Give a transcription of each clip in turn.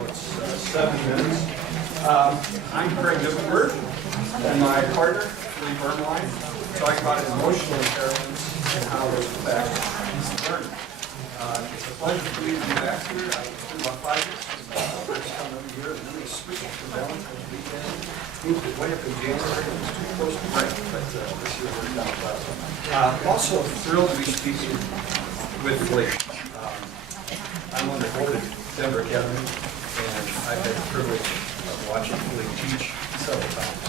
It's 7 minutes. I'm Knippenberg, and my partner, Philippe, Ernewein, talking about emotional impairments and how those affect learning. It's a pleasure for me to be back here. I spent about 5 years first time every year, and then we switched to Valentine's weekend. Moved it way up in January, and it was too close to break, but this year worked out well. I'm also thrilled to be speaking with Philippe. I'm on the board at Denver Academy, and I've had the privilege of watching Philippe teach several times.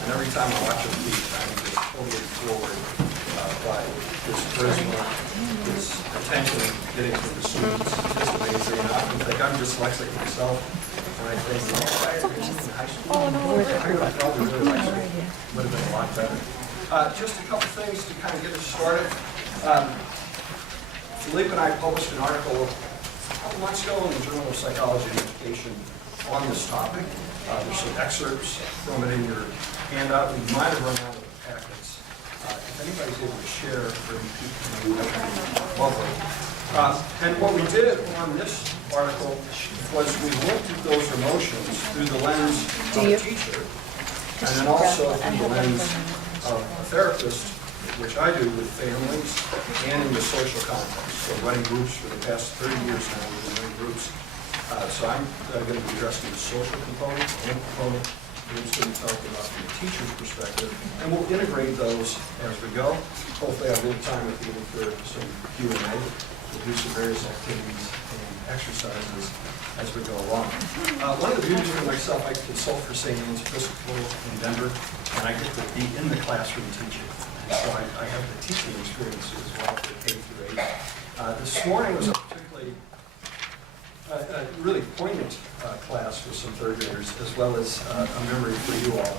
And every time I watch him teach, I'm just totally floored by his charisma, his attention getting to the students. It's amazing. And I often think I'm dyslexic myself, and I think, if I had been in high school, I would have probably really liked it. Would have been a lot better. Just a couple things to kind of get us started. Philippe and I published an article a couple months ago in the Journal of Psychology and Education on this topic. There's some excerpts from it in your handout. We might have run out of the packets. If anybody's able to share, that would be lovely. And what we did on this article was we looked at those emotions through the lens of a teacher, and then also through the lens of a therapist, which I do with families and in the social context. So running groups for the past 30 years now, we've been running groups. So I'm going to be addressing the social component, the home component. Philippe's going to talk about from the teacher's perspective, and we'll integrate those as we go. Hopefully I have a little time at the end for some Q&A. We'll do some various activities and exercises as we go along. One of the beauties for myself, I consult for St. Anne's Episcopal in Denver, and I get to be in the classroom teaching. So I have the teaching experience as well for K through 8. This morning was a particularly really poignant class with some third graders, as well as a memory for you all,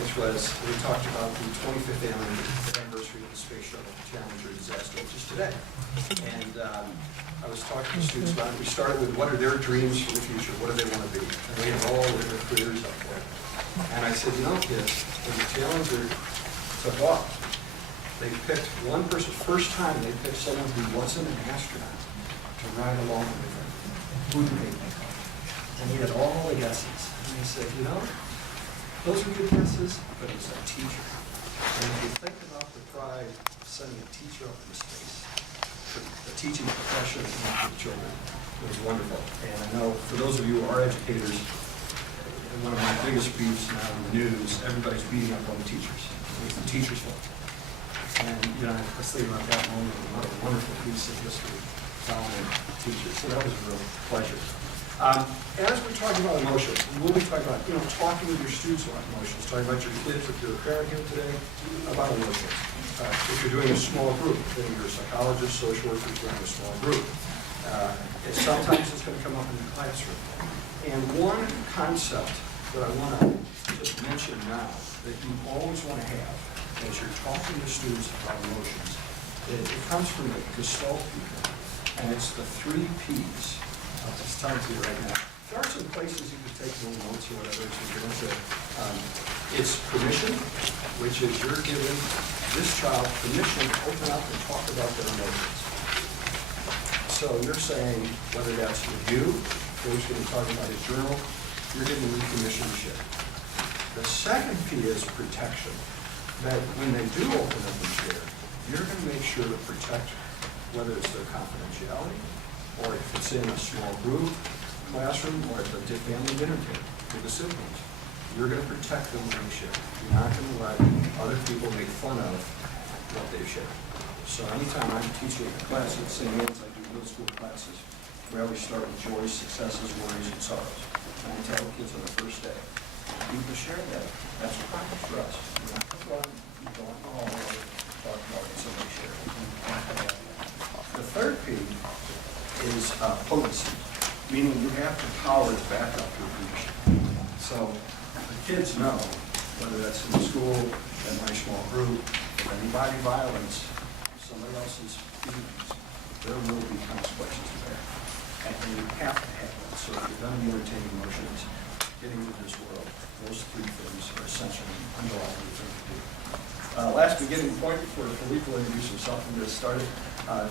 which was we talked about the 25th anniversary of the Space Shuttle Challenger disaster, which is today. And I was talking to students about it. We started with what are their dreams for the future, what do they want to be, and they had all their careers up there. And I said, you know, kids, when the Challenger took off, they picked one person, first time they picked someone who wasn't an astronaut to ride along with them. Who did they pick? And he had all the guesses. And he said, you know, those are good guesses, but it's a teacher. And if you think about the pride of sending a teacher up into space, for the teaching profession and for the children, it was wonderful. And I know for those of you who are educators, one of my biggest beefs now in the news, everybody's beating up on the teachers. It's the teacher's fault. And, you know, I was thinking about that moment, what a wonderful piece of history following teachers. So that was a real pleasure. As we talk about emotions, we'll be talking about, you know, talking with your students about emotions, talking about your kids, if you're a parent here today, about emotions. If you're doing a small group, then you're a psychologist, social worker, doing a small group. Sometimes it's going to come up in the classroom. And one concept that I want to just mention now that you always want to have as you're talking to students about emotions, it comes from the Gestalt people, and it's the 3 Ps. I'll just tell you right now. There are some places you can take little notes or whatever, so you can it's permission, which is you're giving this child permission to open up and talk about their emotions. So you're saying, whether that's with you, Philippe's going to be talking about his journal, you're giving them permission to share. The second P is protection. That when they do open up and share, you're going to make sure to protect whether it's their confidentiality, or if it's in a small group classroom, or at the family dinner table with the siblings. You're going to protect them when they share. You're not going to let other people make fun of what they share. So anytime I'm teaching a class at St. Anne's, I do middle school classes, we always start with joys, successes, worries, and sorrows. And I tell the kids on the first day, you can share that. That's a practice for us. You're not going to run, you don't know all of it, talk about it, somebody share it. The third P is potency, meaning you have the power to back up your permission. So the kids know, whether that's in the school, in my small group, if anybody violates somebody else's feelings, there will be consequences there. And you have to have that. So if you're going to be entertaining emotions, getting into this world, those 3 things are essential and underlying everything to do. Last beginning point before Philippe will introduce himself and get started.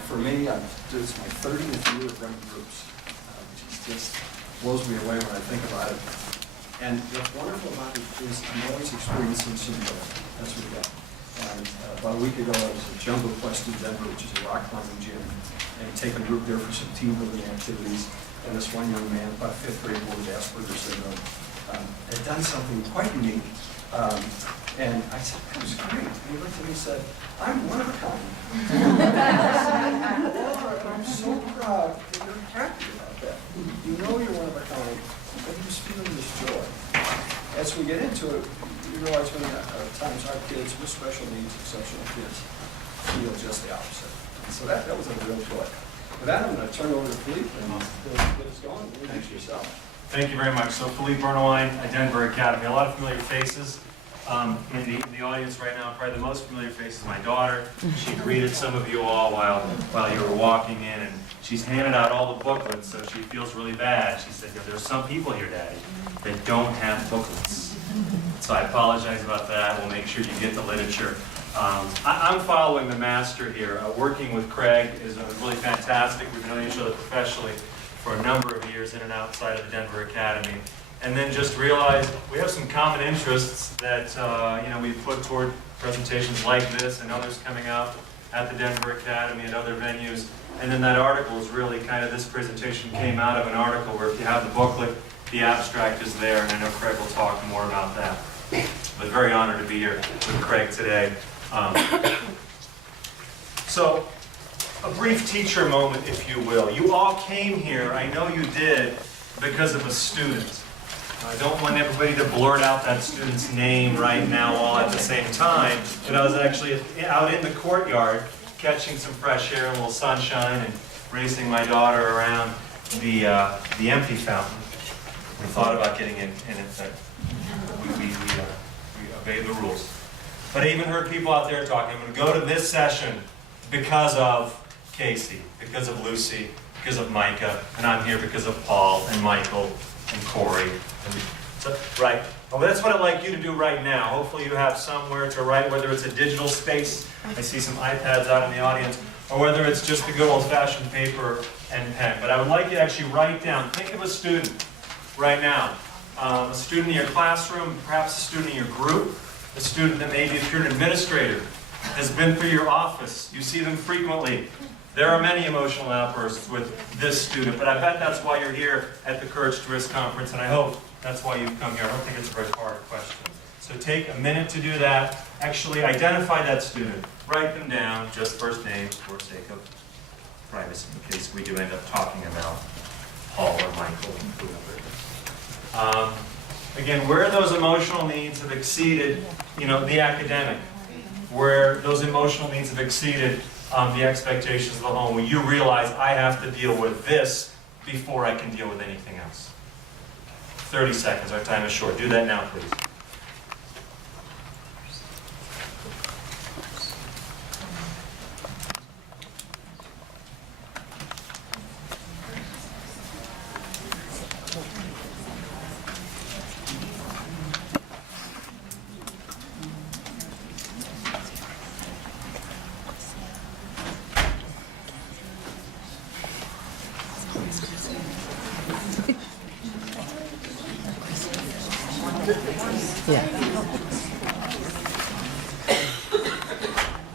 For me, it's my 30th year of running groups, which is just blows me away when I think about it. And what's wonderful about it is I'm always experiencing some joy as we go. And about a week ago, I was at Jungle Quest in Denver, which is a rock climbing gym, and taking a group there for some team building activities. And this one young man, about 5th grade boy with Asperger's syndrome, had done something quite unique. And I said, that was great. And he looked at me and said, I'm one of a kind. Lord, I'm so proud that you're happy about that. You know you're one of a kind, but he was feeling this joy. As we get into it, you realize many times our kids with special needs, exceptional kids, feel just the opposite. So that was a real joy. With that, I'm going to turn it over to Philippe and get us going. Introduce yourself. Thank you very much. So Philippe Ernewein, Knippenberg Academy. A lot of familiar faces in the audience right now. Probably the most familiar face is my daughter. She greeted some of you all while you were walking in, and she's handed out all the booklets, so she feels really bad. She said, there's some people here, Daddy, that don't have booklets. So I apologize about that. We'll make sure you get the literature. I'm following the master here. Working with Craig is really fantastic. We've known each other professionally for a number of years in and outside of the Denver Academy. And then just realized we have some common interests that we put toward presentations like this and others coming out at the Denver Academy and other venues. And then that article is really kind of, this presentation came out of an article where if you have the booklet, the abstract is there, and I know Craig will talk more about that. But very honored to be here with Craig today. So, a brief teacher moment, if you will. You all came here, I know you did, because of a student. I don't want everybody to blurt out that student's name right now all at the same time, but I was actually out in the courtyard catching some fresh air and a little sunshine and racing my daughter around the empty fountain. We thought about getting in it, but we obeyed the rules. But I even heard people out there talking, I'm going to go to this session because of Casey, because of Lucy, because of Micah, and I'm here because of Paul and Michael and Corey. Right. Well, that's what I'd like you to do right now. Hopefully you have somewhere to write, whether it's a digital space, I see some iPads out in the audience, or whether it's just a good old-fashioned paper and pen. But I would like you to actually write down, think of a student right now. A student in your classroom, perhaps a student in your group, a student that maybe, if you're an administrator, has been through your office. You see them frequently. There are many emotional outbursts with this student, but I bet that's why you're here at the Courage to Risk Conference, and I hope that's why you've come here. I don't think it's a very hard question. So take a minute to do that. Actually identify that student. Write them down, just first names for sake of privacy, in case we do end up talking about Paul or Michael and whoever. Again, where those emotional needs have exceeded, the academic, where those emotional needs have exceeded the expectations of the home, where you realize I have to deal with this before I can deal with anything else. 30 seconds, our time is short. Do that now, please.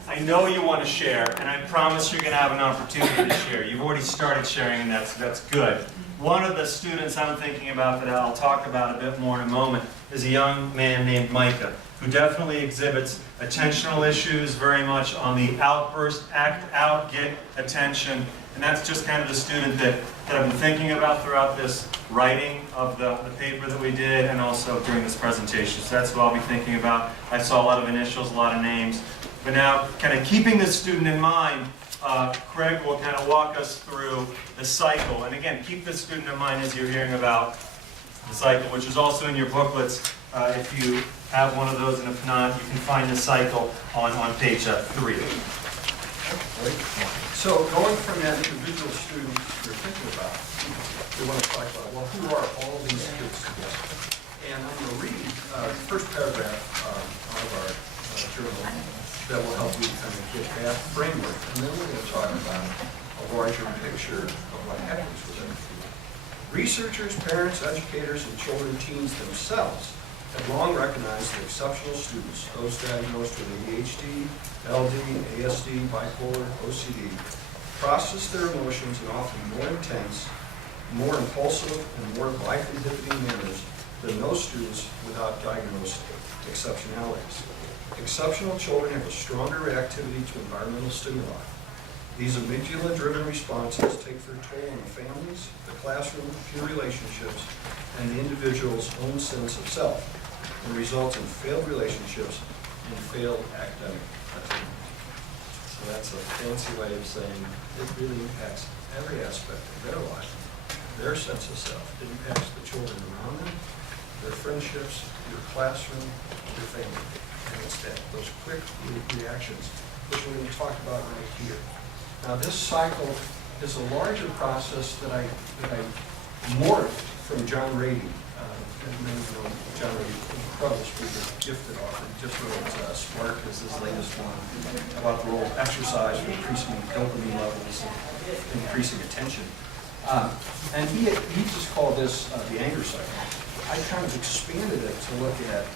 I know you want to share, and I promise you're going to have an opportunity to share. You've already started sharing, and that's good. One of the students I'm thinking about that I'll talk about a bit more in a moment is a young man named Micah, who definitely exhibits attentional issues, very much on the outburst, act out, get attention. And that's just kind of the student that I've been thinking about throughout this writing of the paper that we did, and also during this presentation. So that's what I'll be thinking about. I saw a lot of initials, a lot of names. But now, kind of keeping this student in mind, Craig will kind of walk us through the cycle. And again, keep this student in mind as you're hearing about the cycle, which is also in your booklets. If you have one of those, and if not, you can find the cycle on page 3. So going from that individual student you're thinking about, we want to talk about, well, who are all these kids together? And I'm going to read the first paragraph out of our journal that will help you kind of get that framework. And then we're going to talk about a larger picture of what happens with them. Researchers, parents, educators, and children and teens themselves have long recognized that exceptional students, those diagnosed with ADHD, LD, ASD, bipolar, OCD, process their emotions in often more intense, more impulsive, and more life-inhibiting manners than those students without diagnosed exceptionalities. Exceptional children have a stronger reactivity to environmental stimuli. These amygdala-driven responses take their toll on the families, the classroom, peer relationships, and the individual's own sense of self, and results in failed relationships and failed academic attainment. So that's a fancy way of saying it really impacts every aspect of their life, their sense of self. It impacts the children around them, their friendships, your classroom, your family. And it's those quick reactions, which we're going to talk about right here. Now, this cycle is a larger process that I morphed from John Rady. Many of you know John Rady, incredible speaker, gifted author. Just wrote Spark is his latest one about the role of exercise for increasing dopamine levels and increasing attention. And he just called this the anger cycle. I kind of expanded it to look at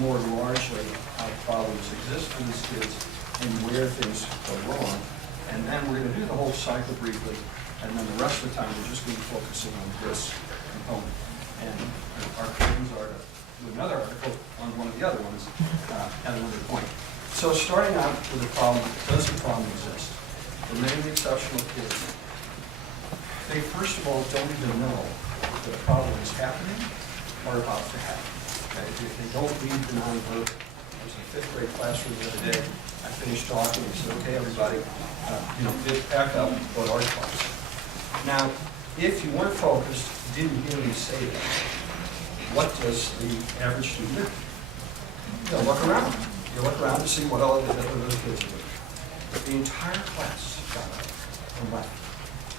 more largely how problems exist for these kids and where things go wrong. And then we're going to do the whole cycle briefly, and then the rest of the time we're just going to be focusing on this component. And our plans are to do another article on one of the other ones at another point. So starting out with the problem, does the problem exist? For many exceptional kids, they first of all don't even know that a problem is happening or about to happen. Okay? They don't read the nonverbal. I was in a fifth grade classroom the other day. I finished talking and said, okay, everybody, get back up for art class. Now, if you weren't focused, didn't hear me say that, what does the average student do? You'll look around. You look around to see what all the other kids are doing. But the entire class got up and left.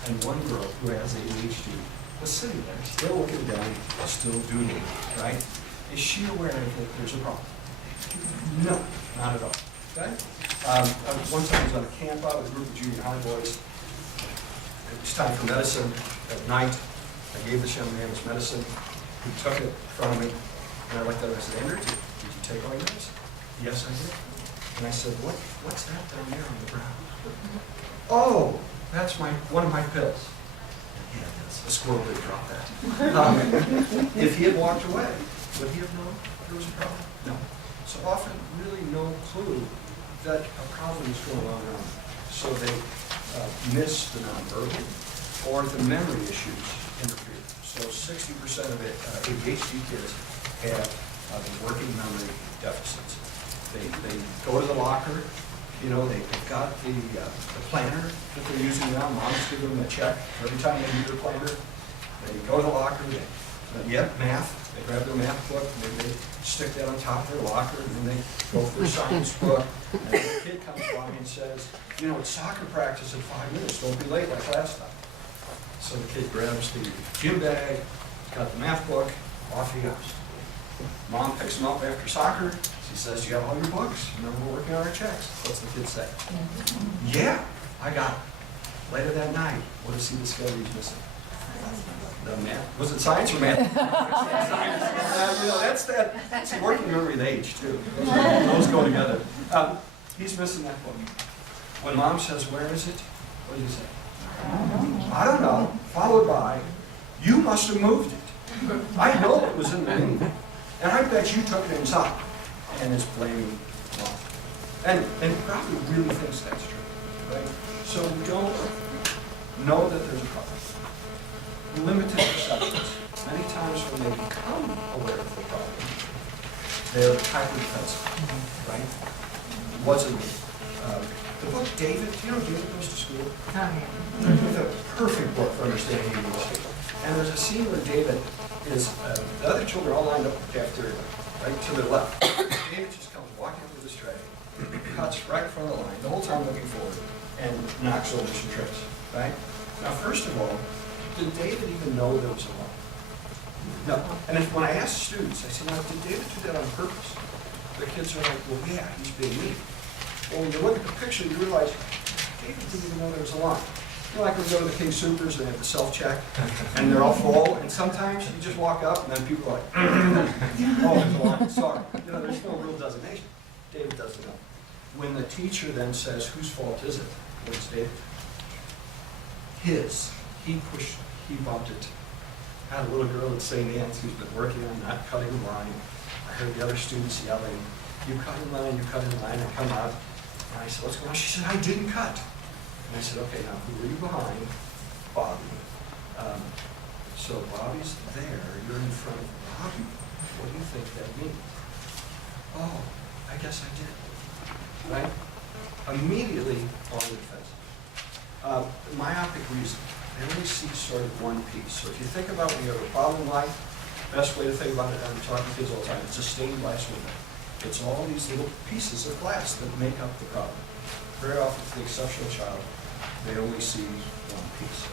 And one girl who has ADHD was sitting there, still looking down, still doodling, right? Is she aware that there's a problem? No, not at all. Okay? One time I was on a camp out with a group of junior high boys. It was time for medicine at night. I gave this young man his medicine. He took it from me, and I looked at him and I said, Andrew, did you take all your medicine? Yes, I did. And I said, what's that down there on the ground? Oh, that's one of my pills. Yeah, a squirrel would drop that. If he had walked away, would he have known there was a problem? No. So often, really no clue that a problem is going on around them. So they miss the nonverbal or the memory issues interfere. So 60% of ADHD kids have working memory deficits. They go to the locker, they've got the planner that they're using now. Moms give them a check every time they need their planner. They go to the locker, math. They grab their math book, and they stick that on top of their locker, and then they go for their science book. And the kid comes by and says, it's soccer practice in 5 minutes. Don't be late like last time. So the kid grabs the gym bag, got the math book, off he goes. Mom picks him up after soccer. She says, you have all your books? We're working on our checks. What's the kid say? Yeah, I got it. Later that night, what does he discover he's missing? The math. Was it science or math? Science. It's working memory with age, too. Those go together. He's missing that book. When Mom says, where is it? What do you say? I don't know. Followed by, you must have moved it. I know it was in the room. And I bet you took it inside. And it's blaming Mom. And probably really thinks that's true. Right? So we don't know that there's a problem. Limited perceptions. Many times when they become aware of the problem, they're hyper-defensive, right? Wasn't me. The book David, do you know David Goes to School? Oh, yeah. It's a perfect book for understanding ADHD. And there's a scene where David is, the other children are all lined up in the cafeteria, right to their left. David just comes walking up with his tray, cuts right in front of the line, the whole time looking forward, and knocks over some trays, right? Now, first of all, did David even know there was a law? No. And when I asked students, I said, now, did David do that on purpose? The kids are like, well, yeah, he's being mean. Well, when you look at the picture, you realize David didn't even know there was a line. Like we go to the King Soopers and they have the self-check, and they're all full, and sometimes you just walk up and then people are like, oh, there's a line, sorry. There's no real designation. David doesn't know. When the teacher then says, whose fault is it? What's David? His. He bumped it. I had a little girl at St. Anne's who's been working on not cutting the line. I heard the other students yelling, you cut in line, you cut in line. I come out, and I said, what's going on? She said, I didn't cut. And I said, okay, now who were you behind? Bobby. So Bobby's there, you're in front of Bobby. What do you think that means? Oh, I guess I did. Right? Immediately on the defense. Myopic reason. They only see sort of one piece. So if you think about when you have a problem in life, best way to think about it, I'm talking to kids all the time, it's a stained glass window. It's all these little pieces of glass that make up the problem. Very often for the exceptional child, they only see one piece.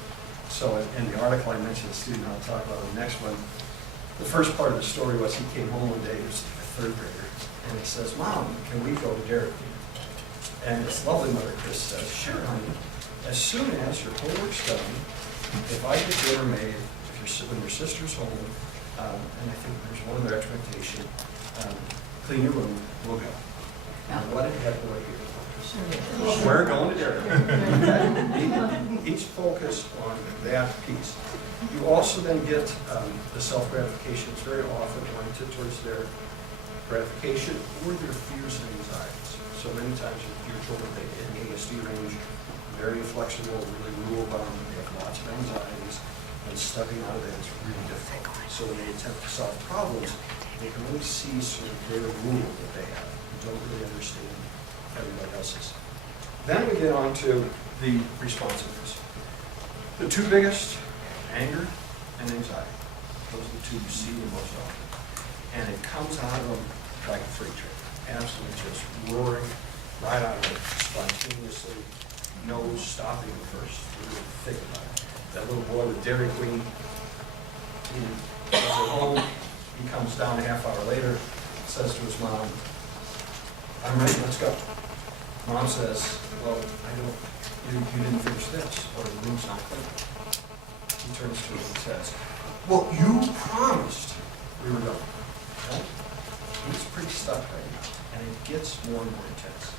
So in the article I mentioned a student, I'll talk about the next one. The first part of the story was he came home one day, he was a third grader, and he says, Mom, can we go to Dairy Queen? And his lovely mother, Chris, says, sure, honey. As soon as your homework's done, if I get dinner made, when your sister's home, and I think there's one other expectation, clean your room, we'll go. Now, what did that boy do? We're going to Dairy Queen. Each focus on that piece. You also then get the self-gratification. It's very often oriented towards their gratification or their fears and anxieties. So many times your children, they hit the ADHD range, very inflexible, really rule-bound, they have lots of anxieties, and stepping out of that is really difficult. So when they attempt to solve problems, they can only see sort of their rule that they have. They don't really understand everybody else's. Then we get on to the responsiveness. The two biggest, anger and anxiety. Those are the two you see the most often. And it comes out of them like a freight train. Absolutely just roaring right out of it, spontaneously. No stopping first. Really think about it. That little boy with Dairy Queen, he goes at home, he comes down a half hour later, says to his mom, I'm ready, let's go. Mom says, well, you didn't finish this, or the room's not clean. He turns to her and says, well, you promised we were going. Right? He's pretty stuck right now, and it gets more and more intense.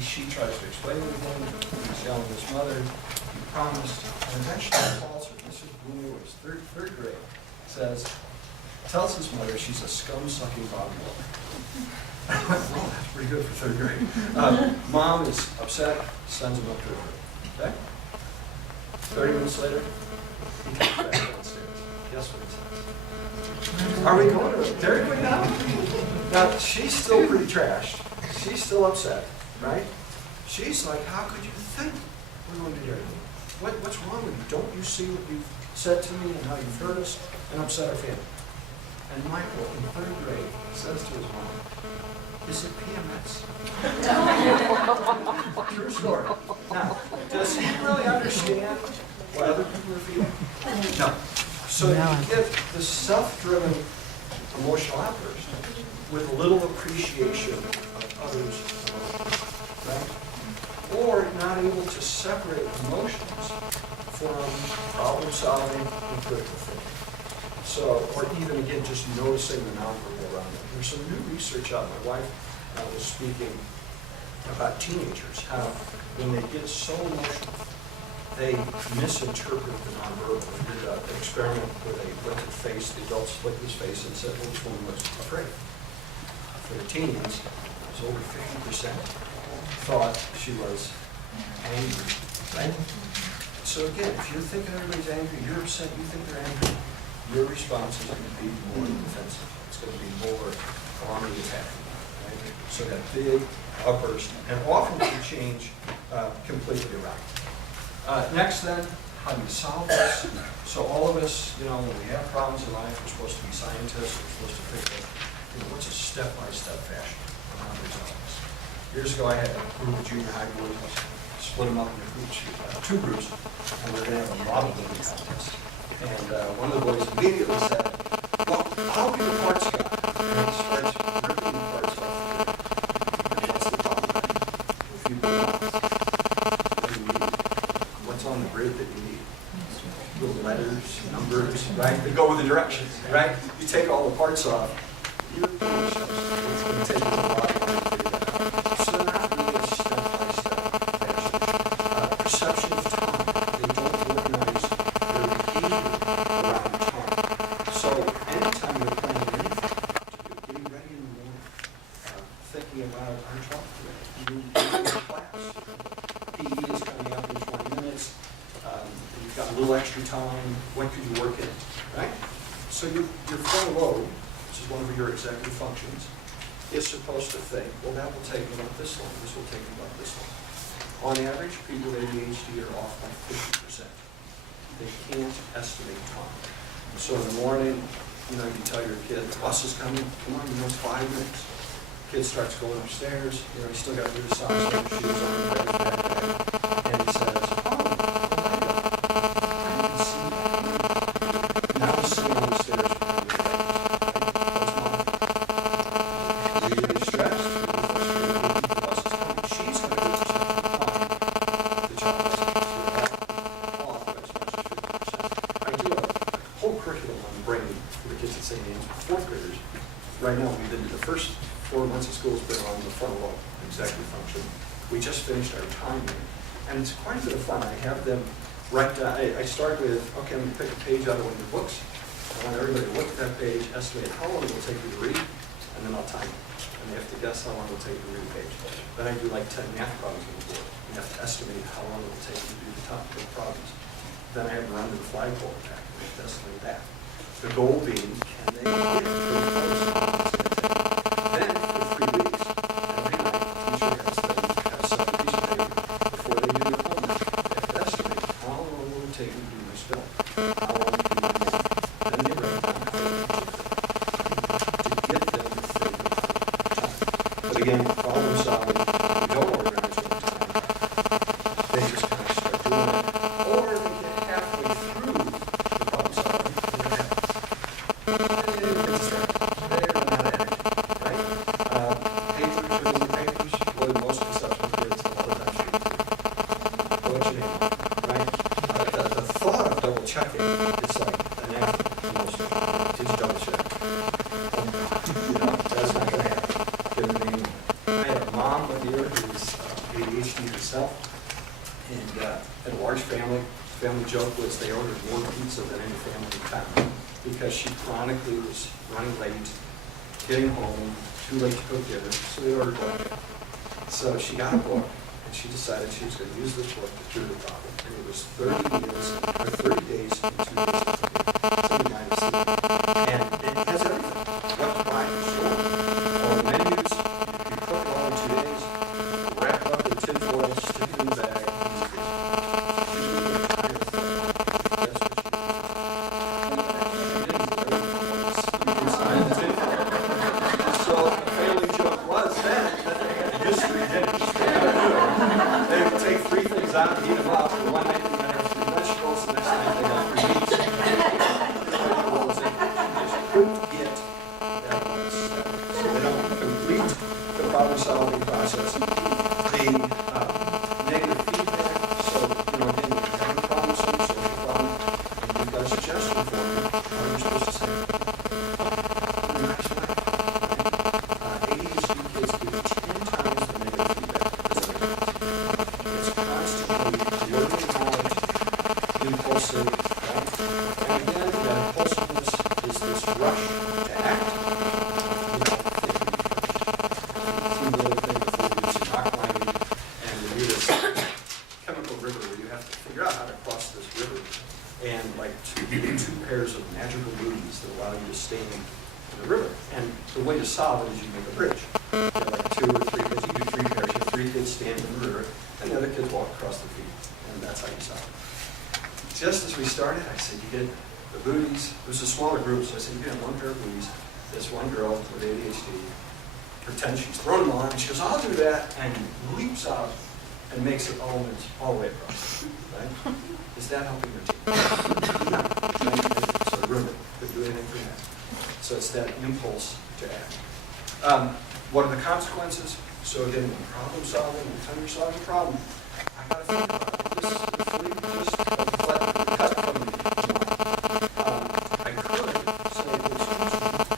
She tries to explain it to him, he's yelling at his mother, he promised, and eventually he calls her. This is Boone Lewis, third grade, tells his mother she's a scum-sucking bottom dweller. I went, well, that's pretty good for third grade. Mom is upset, sends him up to her room. Okay? 30 minutes later, he comes back downstairs. Guess what he says? Are we going to Dairy Queen now? Now, she's still pretty trashed. She's still upset. Right? She's like, how could you think we're going to Dairy Queen? What's wrong with you? Don't you see what you've said to me and how you've hurt us and upset our family? And Michael, in third grade, says to his mom, is it PMS? True story. Now, does he really understand what other people are feeling? No. So you get the self-driven emotional outburst with little appreciation of others' emotions. Right? Or not able to separate emotions from problem solving and critical thinking. So, or even again, just noticing the nonverbal around it. There's some new research out. My wife was speaking about teenagers, how when they get so emotional, they misinterpret the nonverbal. We did an experiment where they looked at face, the adults looked at his face and said, well, which one was afraid? For the teens, it was over 50%. Thought she was angry, right? So again, if you're thinking everybody's angry, you're upset, you think they're angry, your response is going to be more defensive. It's going to be more army attack, right? So that big outburst, and often can change completely around. Next then, how do you solve this? So all of us, when we have problems in life, we're supposed to be scientists, we're supposed to think of, what's a step-by-step fashion on how to resolve this. Years ago, I had a group of junior high boys, split them up into groups, two groups, and we were going to have a model building contest. And one of the boys immediately said, well, I'll be the parts guy. And he starts ripping the parts off the grid. And what's the problem? If you go off, what's on the grid all the parts off, you're pretty much toast. It's going to take you a while to figure that out. So they're not really a step-by-step fashion. Perception of time. They don't organize their behavior around time. So anytime you're planning anything, getting ready in the morning, thinking about our talk today, you're in class. PE is coming up in 20 minutes. You've got a little extra time. When could you work in? Right? So your frontal lobe, which is one of your executive functions, is supposed to think, well, that will take about this long. This will take about this long. On average, people with ADHD are off by 50%. They can't estimate time. So in the morning, you tell your kid, the bus is coming, come on, it's 5 minutes. Kid starts going upstairs, he's still got his socks on, shoes on, ready for that day. And he says, oh, I didn't see that. Now he's sitting on the stairs behind your face. He's really stressed, really frustrated, the bus is coming. She's going to lose time. The child is off by as much as 50%. I do a whole curriculum on brain for the kids at St. Anne's, fourth graders. Right now, we've been to the first 4 months of school has been on the frontal lobe, executive function. We just finished our time unit, and it's quite a bit of fun. I have them write down. I start with, okay, I'm going to pick a page out of one of your books. I want everybody to look at that page, estimate how long it will take you to read, and then I'll time it. And they have to guess how long it will take you to read the page. Then I do like 10 math problems on the board. You have to estimate how long it will take you to do the top 10 problems. Then I have to run to the flagpole attack, and I have to estimate that. The goal being, can they get to the post? Then, for 3 weeks, every night, the teacher has them have some piece of paper before they do their homework. They have to estimate how long will it take them to do this film, how long will it do the math. Then they write down how they do it to get them to think of time. But again, problem solving, you don't organize over time. They just kind of start doing it. Or they get halfway through the problem solving and they're happy. It's distracted. They're not at it. Most conceptual kids a lot of times read through. What's your name? Right? The thought of double checking is like an act of emotion. Just double check. That's not going to happen. Give a name. I had a mom here who's ADHD herself, and had a large family. Family joke was they ordered more pizza than any family in town because she chronically was running late, getting home, too late to cook dinner, so they ordered lunch. So she got a book, and she decided she was going to use this book to cure the problem. And it was 30 days and 2 days of cooking. Something might have seen. And it has everything. What to buy in the store, all the menus, you can cook it all in 2 days, wrap it up in tin foil, stick it in the bag, and use it. She's going to get tired of it. That's what she did. So the family joke was then that they had mystery dinners. They would take 3 things out and heat them up. And one night they would have 3 vegetables, the next night they got 3 meats. They just couldn't get that one step. So they don't complete the problem solving process. The negative feedback, so again, you have a problem, some social problem, and you've got a suggestion for you. How are you supposed to say it? ADHD kids give 10 times the negative feedback as other kids. It's constantly learning knowledge, impulsive, right? And again, that impulsiveness is this rush to act. Cumulative thing before we do some rock climbing, and we do this chemical river where you have to figure out how to cross this river, and like 2 pairs of magical movies that allow you to stay in the river. And the way to solve it is you make a bridge. You have like 2 or 3 kids, you do 3 pairs, you have 3 kids stand in the river, and the other kids walk across the field. And that's how you solve it. Just as we started, I said, you get the booties. It was a smaller group, so I said, you get 1 pair of booties. This one girl with ADHD pretends she's thrown them on, and she goes, I'll do that, and leaps out and makes it all the way across. Right? Is that helping your team? No. So ruin it. Couldn't do anything for that. So it's that impulse to act. What are the consequences? So again, when problem solving, anytime you're solving a problem, I got to think about it. This is just cut from me. I could say,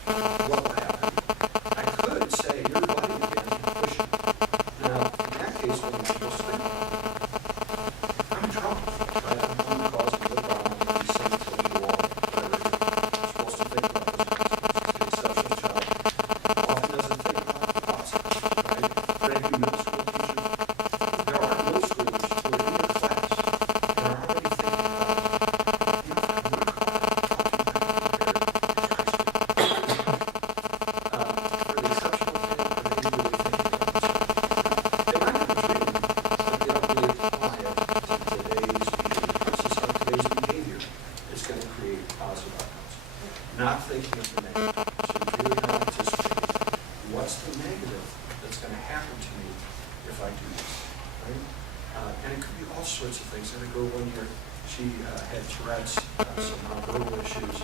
She had Tourette's, some nonverbal issues,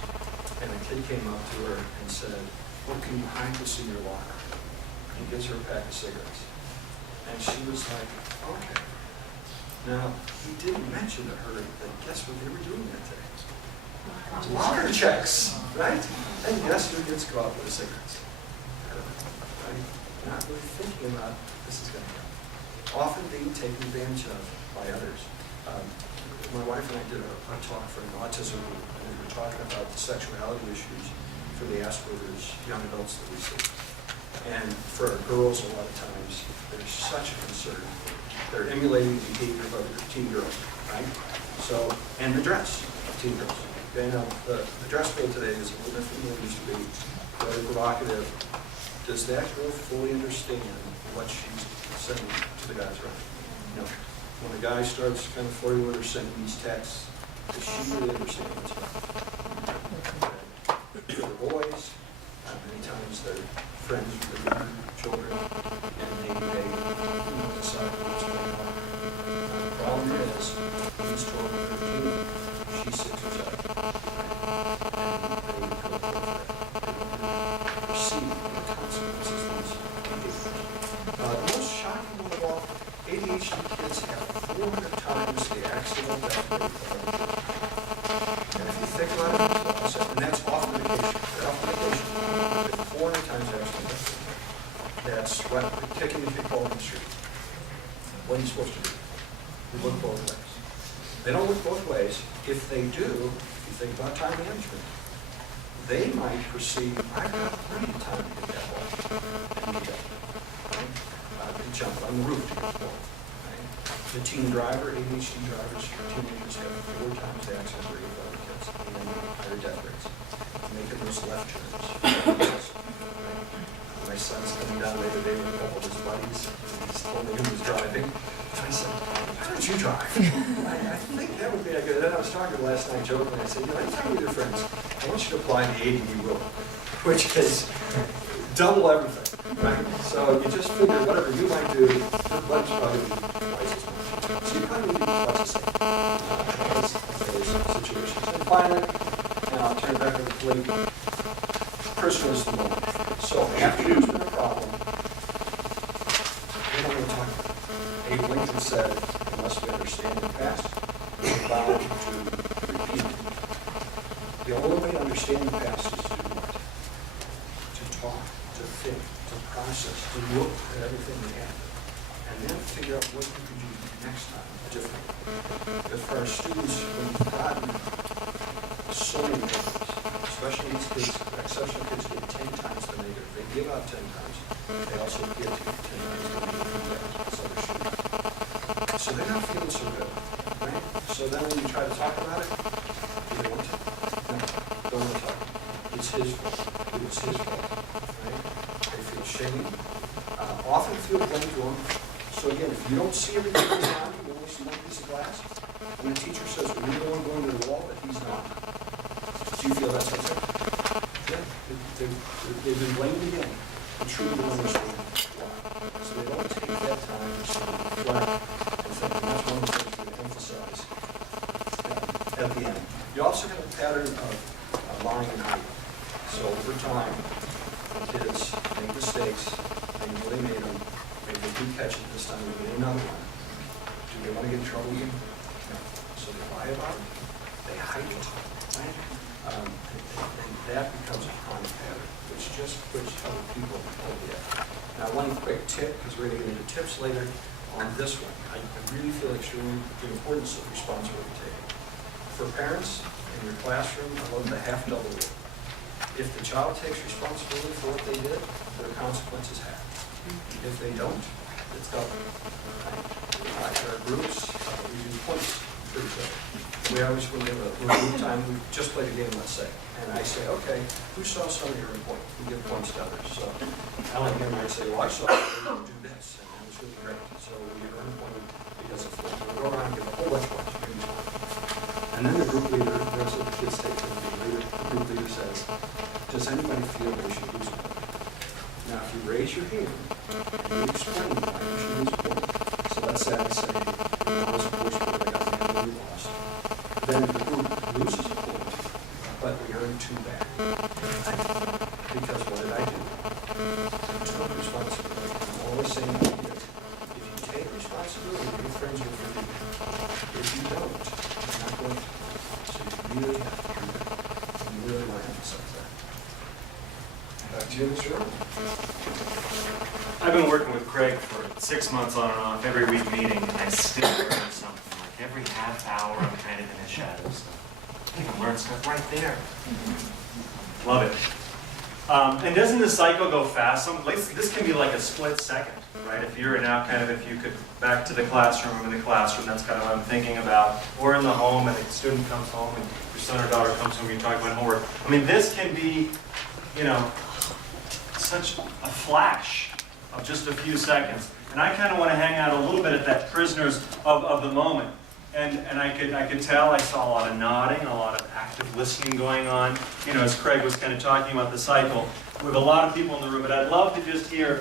and a kid came up to her and said, "Oh, can you hide this in your locker?" He gives her a pack of cigarettes. And she was like, "Okay." Now, he didn't mention to her that guess what they were doing that day? Locker checks, right? And yes, your kids go out with the cigarettes. Right? Not really thinking about this is going to happen. Often being taken advantage of by others. My wife and I did a talk for an autism group, and we were talking about the sexuality issues for the Asperger's young adults that we see. And for our girls, a lot of times, there's such a concern. They're emulating the behavior of other teen girls, right? So, and the dress of teen girls. Okay, now, the dress code today is a little different than it used to be. Very provocative. Does that girl fully understand what she's saying to the guys around? No. When the guy starts kind of flirting with her, sending these texts, does she really understand what's going on? For the boys, many times they're friends with their children, and they decide what's going on. The problem is, he's 12 or 13, she's 6 or 7. And they go for that. They don't perceive the consequences of these behaviors. The most shocking one of all, ADHD kids have 400 times the accidental death rate of other kids. And if you think about it, and that's off medication. They're off medication. They're 400 times the accidental death rate. That's what kicking the kickball in the street. What are you supposed to do? You look both ways. They don't look both ways. If they do, if you think about time management, they might perceive, I've got plenty of time to get that ball and meet up. Right? Jump on the roof to get the ball. Right? The teen driver, ADHD drivers, teenagers have 4 times the accident rate of other kids and higher death rates. Making those left turns. Right? My son's coming down later today with a couple of his buddies. He's told me who was driving. And I said, "Why don't you drive?" I think that would be a good. Then I was talking last night jokingly. I said, anytime with your friends, I want you to apply the ADD rule, which is double everything, right? So you just figure whatever you might do, your buddy's probably going to be twice as much. So you probably need to be twice as safe those situations. And finally, and I'll turn it back over to Philippe, personal is the moment. So after there's been a problem, we don't want to talk about it. Abe Lincoln said, unless we understand the past, we're bound to repeat it. The only way to understand the past is to do what? To talk, to think, to process, to look at everything we have, and then figure out what we could do next time differently. Because for our students, when we've gotten so many things, especially these kids, exceptional kids get 10 times the negative. They give out 10 times. They also get 10 times the negative. So they're not feeling so good, right? So then when you try to talk about it, do they want to? No, don't want to talk. It's his fault. It was his fault, right? They feel shame. Often feel blame to them. So again, if you don't see everything around you, you only see one piece of glass, and the teacher says, well, you're the one going to the wall, but he's not. Do you feel that's okay? Yeah. They've been blamed again. The truth of understanding why. So they don't take that time to sort of reflect and think, and that's one of the things we emphasize at the end. You also have a pattern of lying and hiding. So over time, kids make mistakes, they know they made them, maybe they do catch it this time, they get another one. Do they want to get in trouble again? No. So they lie about it, they hide it, right? And that becomes a chronic pattern, which just puts other people over there. Now, one quick tip, because we're going to get into tips later on this one. I really feel extremely the importance of responsibility taking. For parents in your classroom, I love the half-double rule. If the child takes responsibility for what they did, their consequences half. If they don't, it's double. Right? Our groups, we do points for each other. We always, when we have a group time, we just played a game, let's say. And I say, okay, who saw somebody earn a point? We give points to others. So Alan here might say, well, I saw you do this, and that was really great. So we earn a point because of that. We'll go around and give a whole bunch of points. And then the group leader, that's what the kids take from the leader. The group leader says, does anybody feel they should lose a point? Now, if you raise your hand and you explain why you should lose a point, so let's say I say, I was a course where I got the we lost. do in this room? I've been working with Craig for 6 months on and off, every week meeting, and I still learn something. Like every half hour, I'm kind of in his shadows. I can learn stuff right there. Love it. And doesn't the cycle go fast? This can be like a split second, right? If you're now if you could back to the classroom, I'm in the classroom, that's kind of what I'm thinking about. Or in the home, and the student comes home, and your son or daughter comes home, and you talk about homework. I mean, this can be, such a flash of just a few seconds. And I kind of want to hang out a little bit at that prisoners of the moment. And I could tell, I saw a lot of nodding, a lot of active listening going on, as Craig was kind of talking about the cycle, with a lot of people in the room. But I'd love to just hear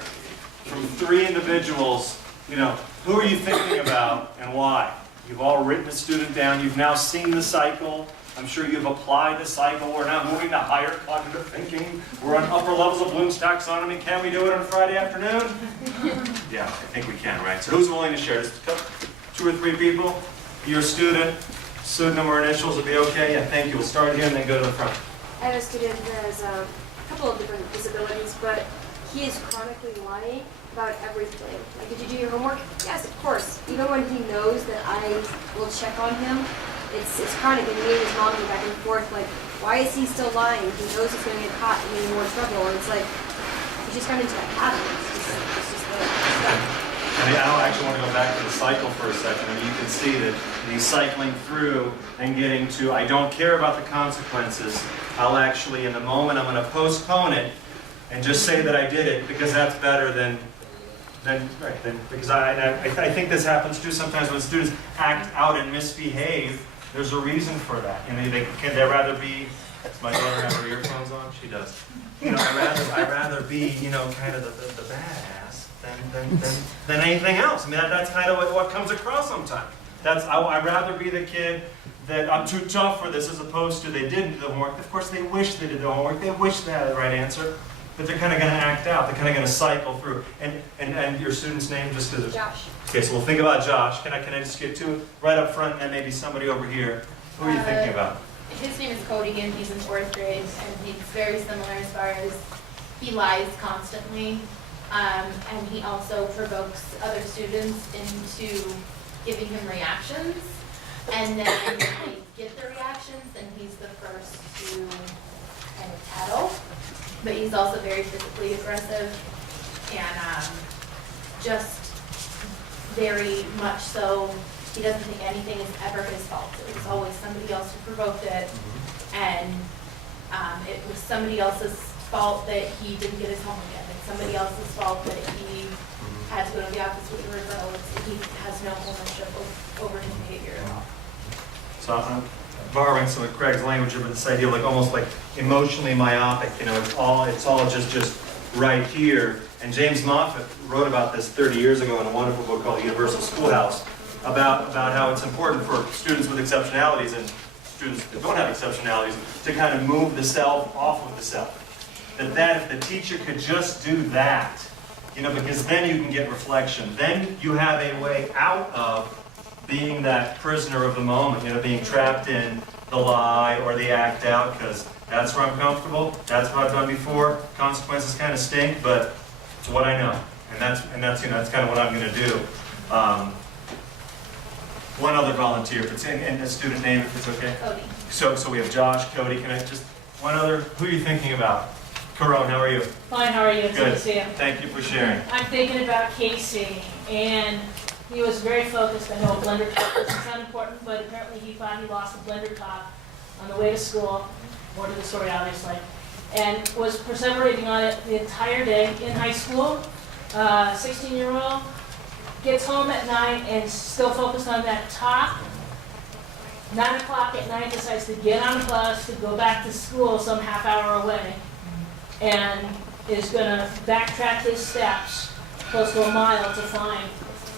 from 3 individuals, who are you thinking about and why? You've all written a student down, you've now seen the cycle, I'm sure you've applied the cycle, we're now moving to higher cognitive thinking, we're on upper levels of Bloom's taxonomy. Can we do it on a Friday afternoon? Yeah, I think we can, right? So who's willing to share? Just 2 or 3 people? Your student, pseudonym or initials will be okay? Yeah, thank you. We'll start here and then go to the front. I have a student that has a couple of different disabilities, but he is chronically lying about everything. Like, did you do your homework? Yes, of course. Even when he knows that I will check on him, it's chronic, and me and his mom go back and forth, like, why is he still lying? He knows he's going to get caught and get in more trouble, and it's like, he just got into that pattern. It's just the I actually want to go back to the cycle for a second. I mean, you can see that he's cycling through and getting to, I don't care about the consequences. I'll actually, in the moment, I'm going to postpone it and just say that I did it, because that's better than because I think this happens too sometimes when students act out and misbehave. There's a reason for that. They rather be. Does my daughter have her earphones on? She does. I'd rather be, kind of the badass than anything else. I mean, that's kind of what comes across sometimes. I'd rather be the kid that I'm too tough for this, as opposed to they didn't do the homework. Of course, they wish they did the homework. They wish they had the right answer, but they're kind of going to act out. They're kind of going to cycle through. And your student's name, just because. Josh. Okay, so we'll think about Josh. Can I just get 2 right up front, and then maybe somebody over here? Who are you thinking about? His name is Cody, and he's in 4th grade, and he's very similar as far as he lies constantly, and he also provokes other students into giving him reactions, and then when they get the reactions, then he's the first to kind of tattle, but he's also very physically aggressive, and just very much so. He doesn't think anything is ever his fault. It was always somebody else who provoked it, and it was somebody else's fault that he didn't get his homework yet. It's somebody else's fault that he had to go to the office with a referral. He has no ownership over his behavior at all. So I'm borrowing some of Craig's language here, but this idea of almost like emotionally myopic. It's all just right here. And James Moffat wrote about this 30 years ago in a wonderful book called Universal Schoolhouse, about how it's important for students with exceptionalities and students that don't have exceptionalities to kind of move the self off of the self. That if the teacher could just do that, because then you can get reflection. Then you have a way out of being that prisoner of the moment, being trapped in the lie or the act out, because that's where I'm comfortable, that's what I've done before, consequences kind of stink, but it's what I know. And that's kind of what I'm going to do. One other volunteer, if it's in a student name, if it's okay. Cody. So we have Josh, Cody. Can I just one other? Who are you thinking about? Caron, how are you? Fine. How are you? It's good to see you. Thank you for sharing. I'm thinking about Casey, and he was very focused. I know a blender top doesn't sound important, but apparently he thought he lost a blender top on the way to school. More to the story, obviously, and was perseverating on it the entire day in high school. 16-year-old. Gets home at 9 and still focused on that top. 9 o'clock at night decides to get on the bus to go back to school some half hour away, and is going to backtrack his steps close to a mile to find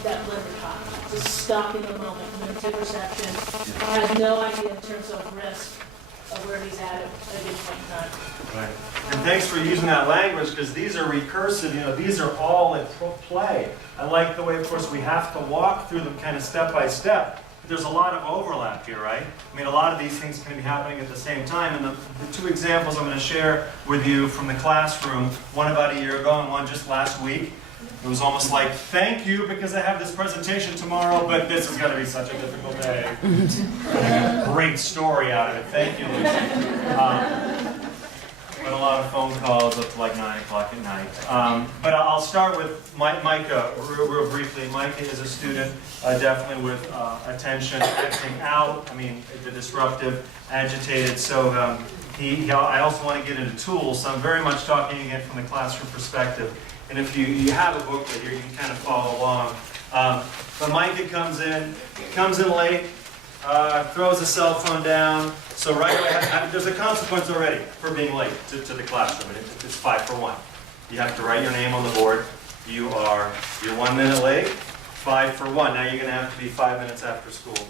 that blender top. Just stopping the moment, limited perception, has no idea in terms of risk of where he's at a given point in time. Right. And thanks for using that language, because these are recursive, these are all at play. I like the way, of course, we have to walk through them kind of step by step, there's a lot of overlap here, right? I mean, a lot of these things can be happening at the same time, and the two examples I'm going to share with you from the classroom, one about a year ago and one just last week. It was almost like, thank you because I have this presentation tomorrow, but this is going to be such a difficult day. Great story out of it. Thank you, Lucy. But a lot of phone calls up to like 9 o'clock at night. But I'll start with Micah real briefly. Micah is a student definitely with attention, acting out, I mean, the disruptive, agitated. So I also want to get into tools, so I'm very much talking again from the classroom perspective. And if you have a booklet here, you can kind of follow along. But Micah comes in late, throws a cell phone down. So right away, there's a consequence already for being late to the classroom. And it's 5 for 1. You have to write your name on the board. You're 1 minute late, 5 for 1. Now you're going to have to be 5 minutes after school,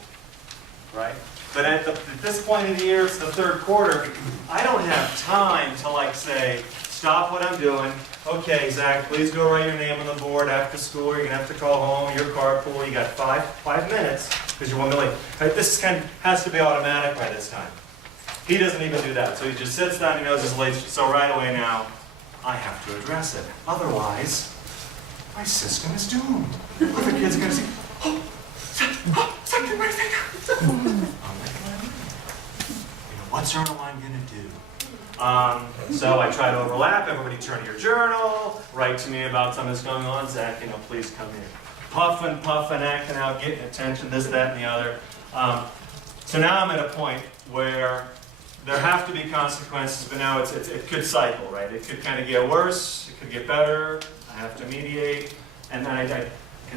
right? But at this point in the year, it's the third quarter. I don't have time to like say, stop what I'm doing. Okay, Zach, please go write your name on the board after school. You're going to have to call home, your carpool. You got five minutes because you're 1 minute late. Right, this has to be automatic by this time. He doesn't even do that. So he just sits down, he knows he's late. So right away now, I have to address it. Otherwise, my system is doomed. Other kids are going to say, something my finger. I'm like, what's Ernewein going to do? So I try to overlap. Everybody turn to your journal. Write to me about something that's going on. Zach, please come here. Puffing, acting out, getting attention, this, that, and the other. So now I'm at a point where there have to be consequences, but now it could cycle, right? It could kind of get worse. It could get better. I have to mediate. And then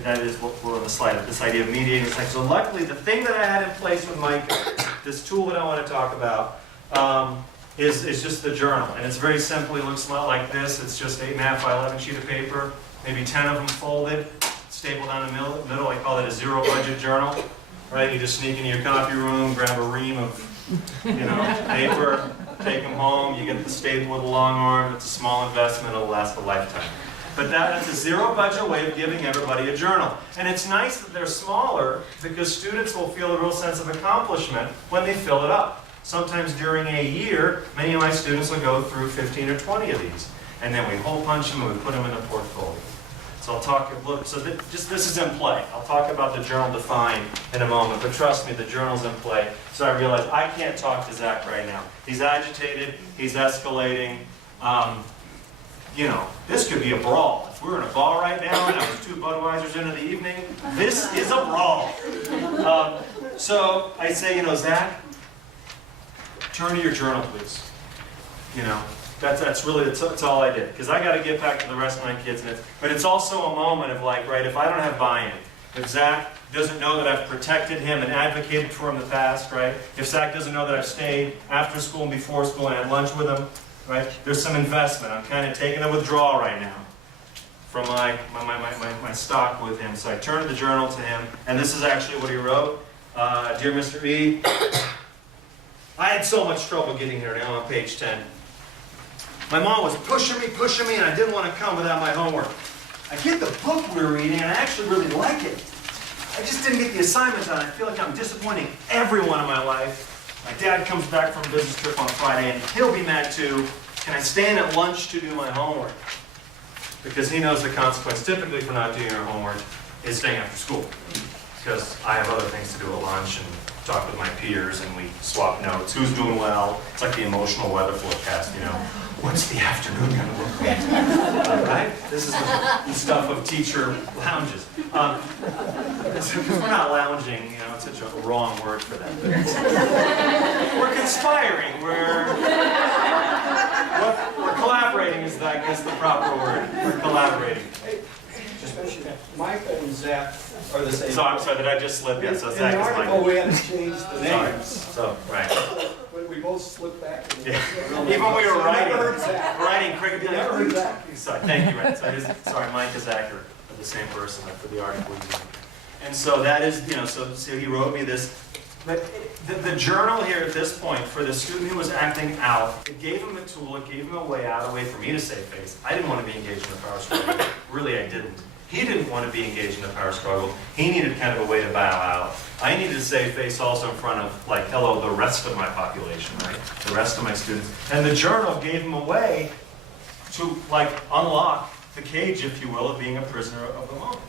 that is what we're on the slide, this idea of mediating. So luckily, the thing that I had in place with Micah, this tool that I want to talk about, is just the journal. And it's very simple. It looks a lot like this. It's just 8.5 by 11 sheet of paper, maybe 10 of them folded, stapled down the middle. I call it a zero budget journal. Right? You just sneak into your coffee room, grab a ream of paper, take them home. You get the staple with a long arm. It's a small investment. It'll last a lifetime. But that's a zero budget way of giving everybody a journal. And it's nice that they're smaller because students will feel a real sense of accomplishment when they fill it up. Sometimes during a year, many of my students will go through 15 or 20 of these. And then we hole punch them and we put them in a portfolio. So I'll talk, so this is in play. I'll talk about the journal define in a moment, but trust me, the journal's in play. So I realize I can't talk to Zach right now. He's agitated, he's escalating. This could be a brawl. If we were in a bar right now and I was 2 Budweisers into the evening, this is a brawl. So I say, Zach, turn to your journal, please. That's all I did. Because I got to get back to the rest of my kids. But it's also a moment of like, right, if I don't have buy-in, if Zach doesn't know that I've protected him and advocated for him in the past, right? If Zach doesn't know that I've stayed after school and before school and had lunch with him, right? There's some investment. I'm kind of taking a withdrawal right now from my stock with him. So I turned the journal to him, and this is actually what he wrote. Dear Mr. E, I had so much trouble getting here now on page 10. My mom was pushing me, and I didn't want to come without my homework. I get the book we were reading, and I actually really like it. I just didn't get the assignment done. I feel like I'm disappointing everyone in my life. My dad comes back from a business trip on Friday, and he'll be mad too. Can I stay in at lunch to do my homework? Because he knows the consequence typically for not doing your homework is staying after school. Because I have other things to do at lunch and talk with my peers and we swap notes. Who's doing well? It's like the emotional weather forecast, What's the afternoon going to look like? Right? This is the stuff of teacher lounges. We're not lounging, it's such a wrong word for that. We're conspiring. We're collaborating is, I guess, the proper word. We're collaborating. Just mention that Micah and Zach are the same. So I'm sorry, did I just slip? Yeah, so In Zach the is article, Micah. we had to change the names. So, right. But we both slipped back. Yeah. Even when we were writing cricket. Never heard Zach. Sorry, thank you, right. Sorry, Mike is accurate, the same person for the article. And so that is, so he wrote me this The journal here at this point, for the student who was acting out, it gave him a tool, it gave him a way out, a way for me to save face. I didn't want to be engaged in the power struggle. Really, I didn't. He didn't want to be engaged in the power struggle. He needed kind of a way to bow out. I needed to save face also in front of, like, hello, the rest of my population, right? The rest of my students. And the journal gave him a way to, like, unlock the cage, if you will, of being a prisoner of the moment.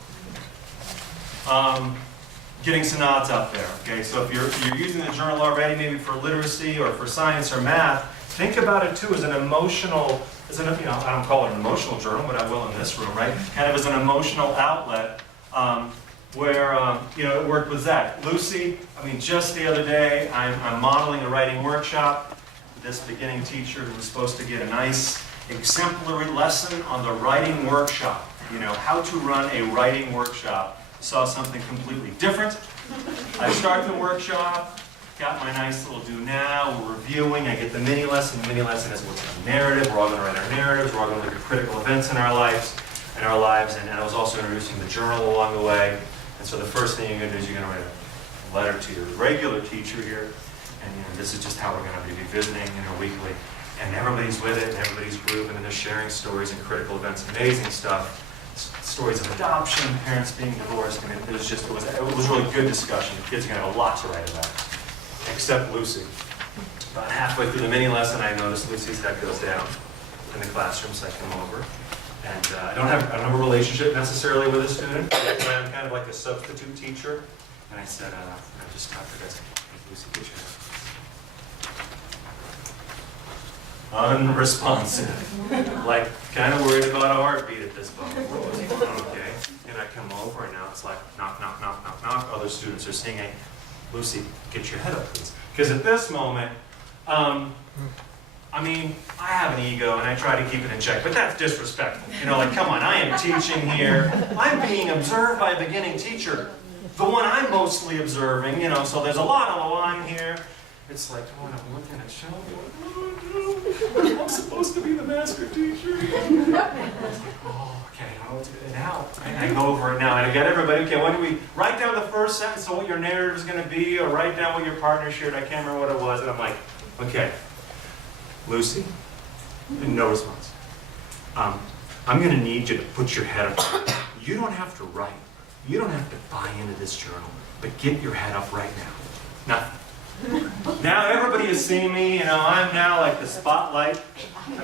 Getting some nods up there, okay? So if you're using the journal already, maybe for literacy or for science or math, think about it too as an emotional, I don't call it an emotional journal, but I will in this room, right? Kind of as an emotional outlet where, it worked with Zach. Lucy, just the other day, I'm modeling a writing workshop. This beginning teacher who was supposed to get a nice exemplary lesson on the writing workshop, how to run a writing workshop. Saw something completely different. I start the workshop, got my nice little do now, we're reviewing, I get the mini lesson. The mini lesson is what's a narrative, we're all going to write our narratives, we're all going to look at critical events in our lives, and I was also introducing the journal along the way. And so the first thing you're going to do is you're going to write a letter to your regular teacher here, and this is just how we're going to be visiting, weekly. And everybody's with it, and everybody's grooving, and they're sharing stories and critical events, amazing stuff. Stories of adoption, parents being divorced, and it was really good discussion. The kids are going to have a lot to write about, except Lucy. About halfway through the mini lesson, I noticed Lucy's head goes down in the classroom, so I come over. And I don't have a relationship necessarily with a student, but I'm kind of like a substitute teacher. And I said, I just talked to her, I said, hey, Lucy, get your head. Unresponsive. Like, kind of worried about a heartbeat at this point. Okay. And I come over, and now it's like, knock, knock, knock, knock, knock. Other students are singing, Lucy, get your head up, please. Because at this moment, I have an ego, and I try to keep it in check, but that's disrespectful. Come on, I am teaching here. I'm being observed by a beginning teacher. The one I'm mostly observing, so there's a lot on the line here. It's like, I'm looking at Shelby. I'm supposed to be the master teacher. Oh, okay. Now, I go over it now, and I get everybody, okay, when do we write down the first sentence of what your narrative is going to be, or write down what your partner shared. I can't remember what it was, and I'm like, okay, Lucy, no response. I'm going to need you to put your head up. You don't have to write. You don't have to buy into this journal, but get your head up right now. Nothing. Now everybody is seeing me, I'm now like the spotlight.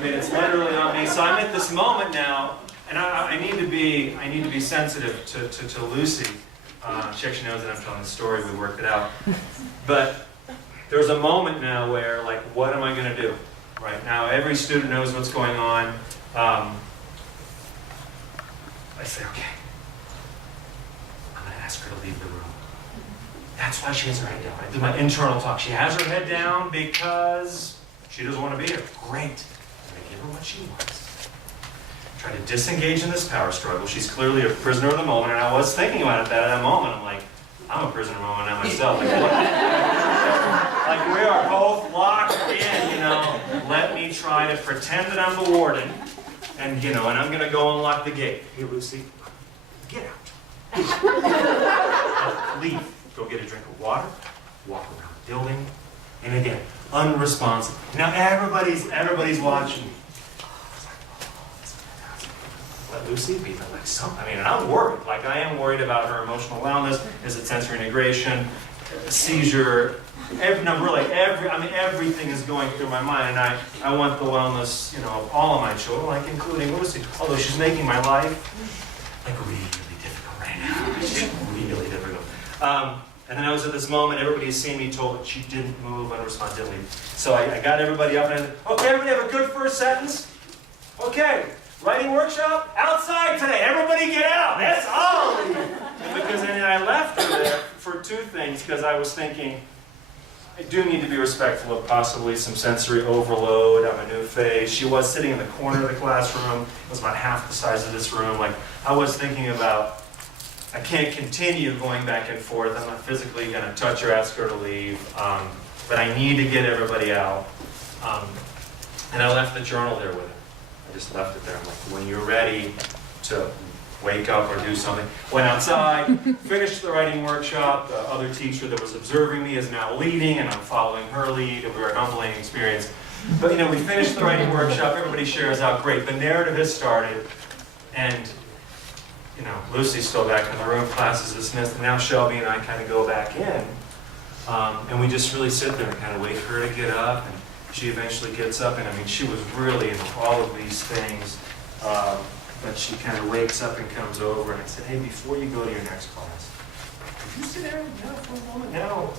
It's literally on me. So I'm at this moment now, and I need to be sensitive to Lucy. She actually knows that I'm telling the story. We worked it out. But there's a moment now where, like, what am I going to do? Right now, every student knows what's going on. I say, okay, I'm going to ask her to leave the room. That's why she has her head down. I did my internal talk. She has her head down because she doesn't want to be here. Great. I'm going to give her what she wants. Try to disengage in this power struggle. She's clearly a prisoner of the moment, and I was thinking about it at that moment. I'm like, I'm a prisoner of the moment now myself. Like, what? Like, we are both locked in, Let me try to pretend that I'm the warden, and, and I'm going to go unlock the gate. Hey, Lucy, get out. Leave. Go get a drink of water, walk around the building, and again, unresponsive. Now everybody's watching me. Let Lucy be like something. And I'm worried. Like, I am worried about her emotional wellness. Is it sensory integration, seizure? Everything is going through my mind, and I want the wellness, of all of my children, like including Lucy. Although she's making my life like really difficult right now. It's really difficult. And then I was at this moment, everybody's seen me, told that she didn't move, unresponsive, didn't leave. So I got everybody up, and I said, okay, everybody have a good first sentence? Okay, writing workshop, outside today, everybody get out, that's all! And I left her there for two things, because I was thinking, I do need to be respectful of possibly some sensory overload. I'm a new face. She was sitting in the corner of the classroom. It was about half the size of this room. Like, I was thinking about, I can't continue going back and forth. I'm not physically going to touch her, ask her to leave. But I need to get everybody out. And I left the journal there with her. I just left it there. I'm like, when you're ready to wake up or do something. Went outside, finished the writing workshop. The other teacher that was observing me is now leading, and I'm following her lead, and we were an humbling experience. But you know, we finished the writing workshop, everybody shares out, great. The narrative has started, and you know, Lucy's still back in the room, class is dismissed, and now Shelby and I kind of go back in, and we just really sit there and kind of wait for her to get up, and she eventually gets up, and I mean, she was really into all of these things, but she kind of wakes up and comes over, and I said, hey, before you go to your next class, could you sit there now for a moment now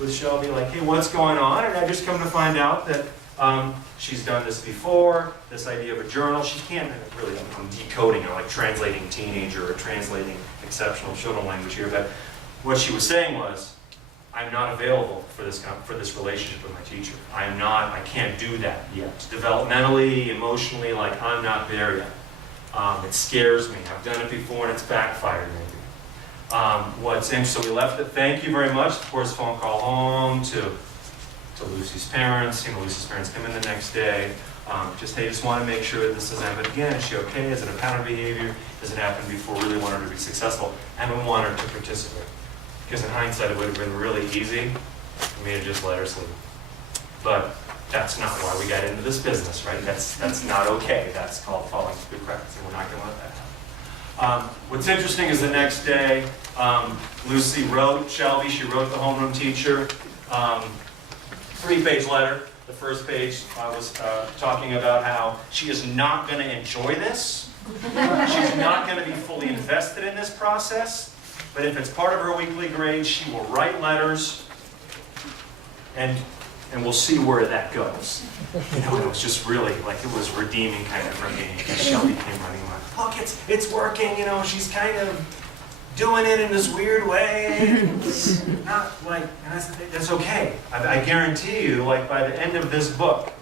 with Shelby, like, hey, what's going on? And I just come to find out that she's done this before, this idea of a journal. She can't really, I'm decoding or like translating teenager or translating exceptional children language here, but what she was saying was, I'm not available for this relationship with my teacher. I can't do that yet. Developmentally, emotionally, like I'm not there yet. It scares me. I've done it before and it's backfired maybe. What's interesting, so we left it, thank you very much. Of course, phone call home to Lucy's parents. You know, Lucy's parents come in the next day. Just want to make sure that this doesn't happen again. Is she okay? Is it a pattern behavior? Has it happened before? Really want her to be successful. And we want her to participate. Because in hindsight, it would have been really easy for me to just let her sleep. But that's not why we got into this business, right? That's not okay. That's called falling through the cracks, and we're not going to let that happen. What's interesting is the next day, Lucy wrote, Shelby, she wrote the homeroom teacher, 3-page letter. The first page was talking about how she is not going to enjoy this. She's not going to be fully invested in this process. But if it's part of her weekly grade, she will write letters, and we'll see where that goes. You know, it was just really, like, it was redeeming kind of for me. And Shelby came running like, look, it's working, you know, she's kind of doing it in this weird way. Not like, and I said, that's okay. I guarantee you, like, by the end of this book,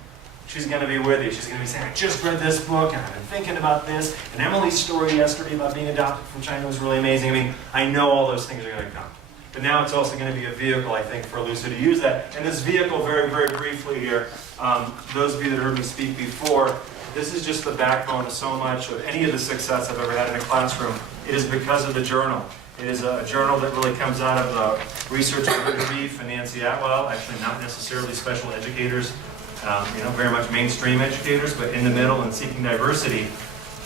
she's going to be with you. She's going to be saying, I just read this book, and I've been thinking about this, and Emily's story yesterday about being adopted from China was really amazing. I mean, I know all those things are going to come. But now it's also going to be a vehicle, I think, for Lucy to use that. And this vehicle, very, very briefly here, those of you that heard me speak before, this is just the backbone of so much of any of the success I've ever had in a classroom. It is because of the journal. It is a journal that really comes out of the research of Rick Reef and Nancy Atwell, actually not necessarily special educators, you know, very much mainstream educators, but in the middle and seeking diversity.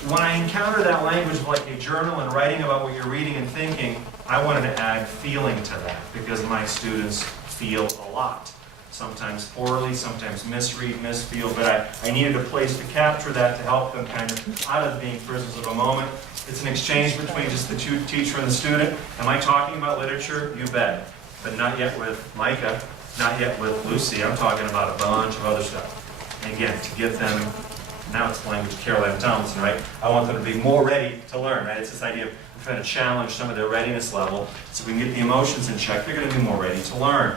When I encounter that language of like a journal and writing about what you're reading and thinking, I wanted to add feeling to that because my students feel a lot. Sometimes poorly, sometimes misread, misfeel, but I needed a place to capture that to help them kind of out of being prisoners of a moment. It's an exchange between just the teacher and the student. Am I talking about literature? You bet. But not yet with Micah, not yet with Lucy. I'm talking about a bunch of other stuff. And again, to get them, now it's language of Caroline Tomlinson, right? I want them to be more ready to learn, right? It's this idea of trying to challenge some of their readiness level so we can get the emotions in check. They're going to be more ready to learn.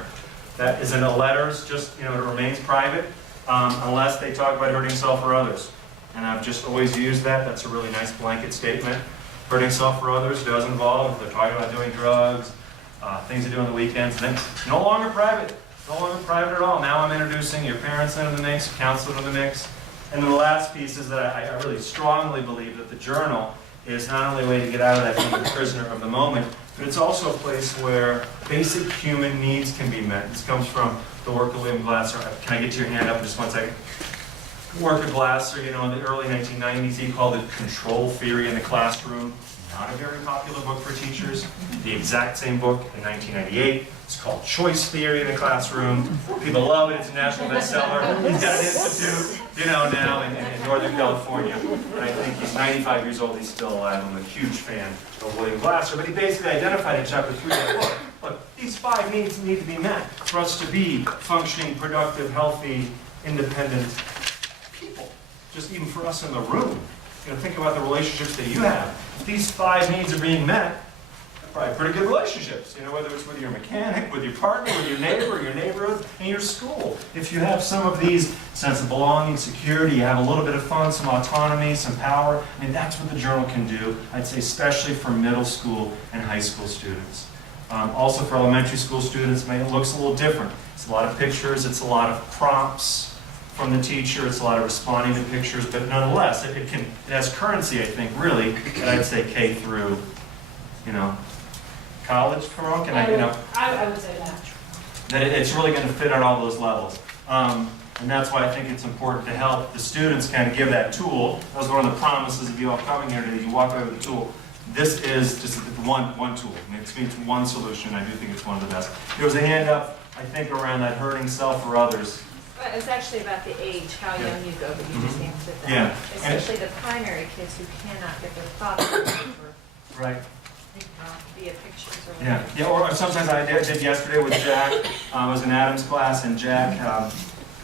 That isn't a letter, it's just, you know, it remains private unless they talk about hurting self or others. And I've just always used that. That's a really nice blanket statement. Hurting self or others does involve, if they're talking about doing drugs, things they do on the weekends, then no longer private. No longer private at all. Now I'm introducing your parents into the mix, counselor into the mix. And then the last piece is that I really strongly believe that the journal is not only a way to get out of that being a prisoner of the moment, but it's also a place where basic human needs can be met. This comes from the work of William Glasser. Can I get your hand up in just one second? Work of Glasser, you know, in the early 1990s, he called it control theory in the classroom. Not a very popular book for teachers. The exact same book in 1998. It's called Choice Theory in the Classroom. People love it. It's a national bestseller. He's got an institute, you know, now in Northern California. And I think he's 95 years old. He's still alive. I'm a huge fan of William Glasser. But he basically identified in chapter 3 of the book, look, these 5 needs need to be met for us to be functioning, productive, healthy, independent people. Just even for us in the room. You know, think about the relationships that you have. If these 5 needs are being met, they're probably pretty good relationships. You know, whether it's with your mechanic, with your partner, with your neighbor, your neighborhood, and your school. If you have some of these, sense of belonging, security, you have a little bit of fun, some autonomy, some power, I mean, that's what the journal can do, I'd say especially for middle school and high school students. Also for elementary school students, maybe it looks a little different. It's a lot of pictures, it's a lot of prompts. from the teacher. It's a lot of responding to pictures, but nonetheless, it has currency, I think, really, and I'd say K through, college, Carol? Can I, I would say that. that it's really going to fit on all those levels. And that's why I think it's important to help the students kind of give that tool. That was one of the promises of you all coming here today. You walk away with a tool. This is just one tool. I mean, it's one solution. I do think it's one of the best. There was a hand up, I think, around that hurting self or others. Well, it's actually about the age, how young you go, but you just answered that. Yeah. Especially the primary kids who cannot get their thoughts over Right. via pictures or Yeah. whatever. Yeah. Or sometimes I did yesterday with Jack. I was in Adam's class, and Jack, a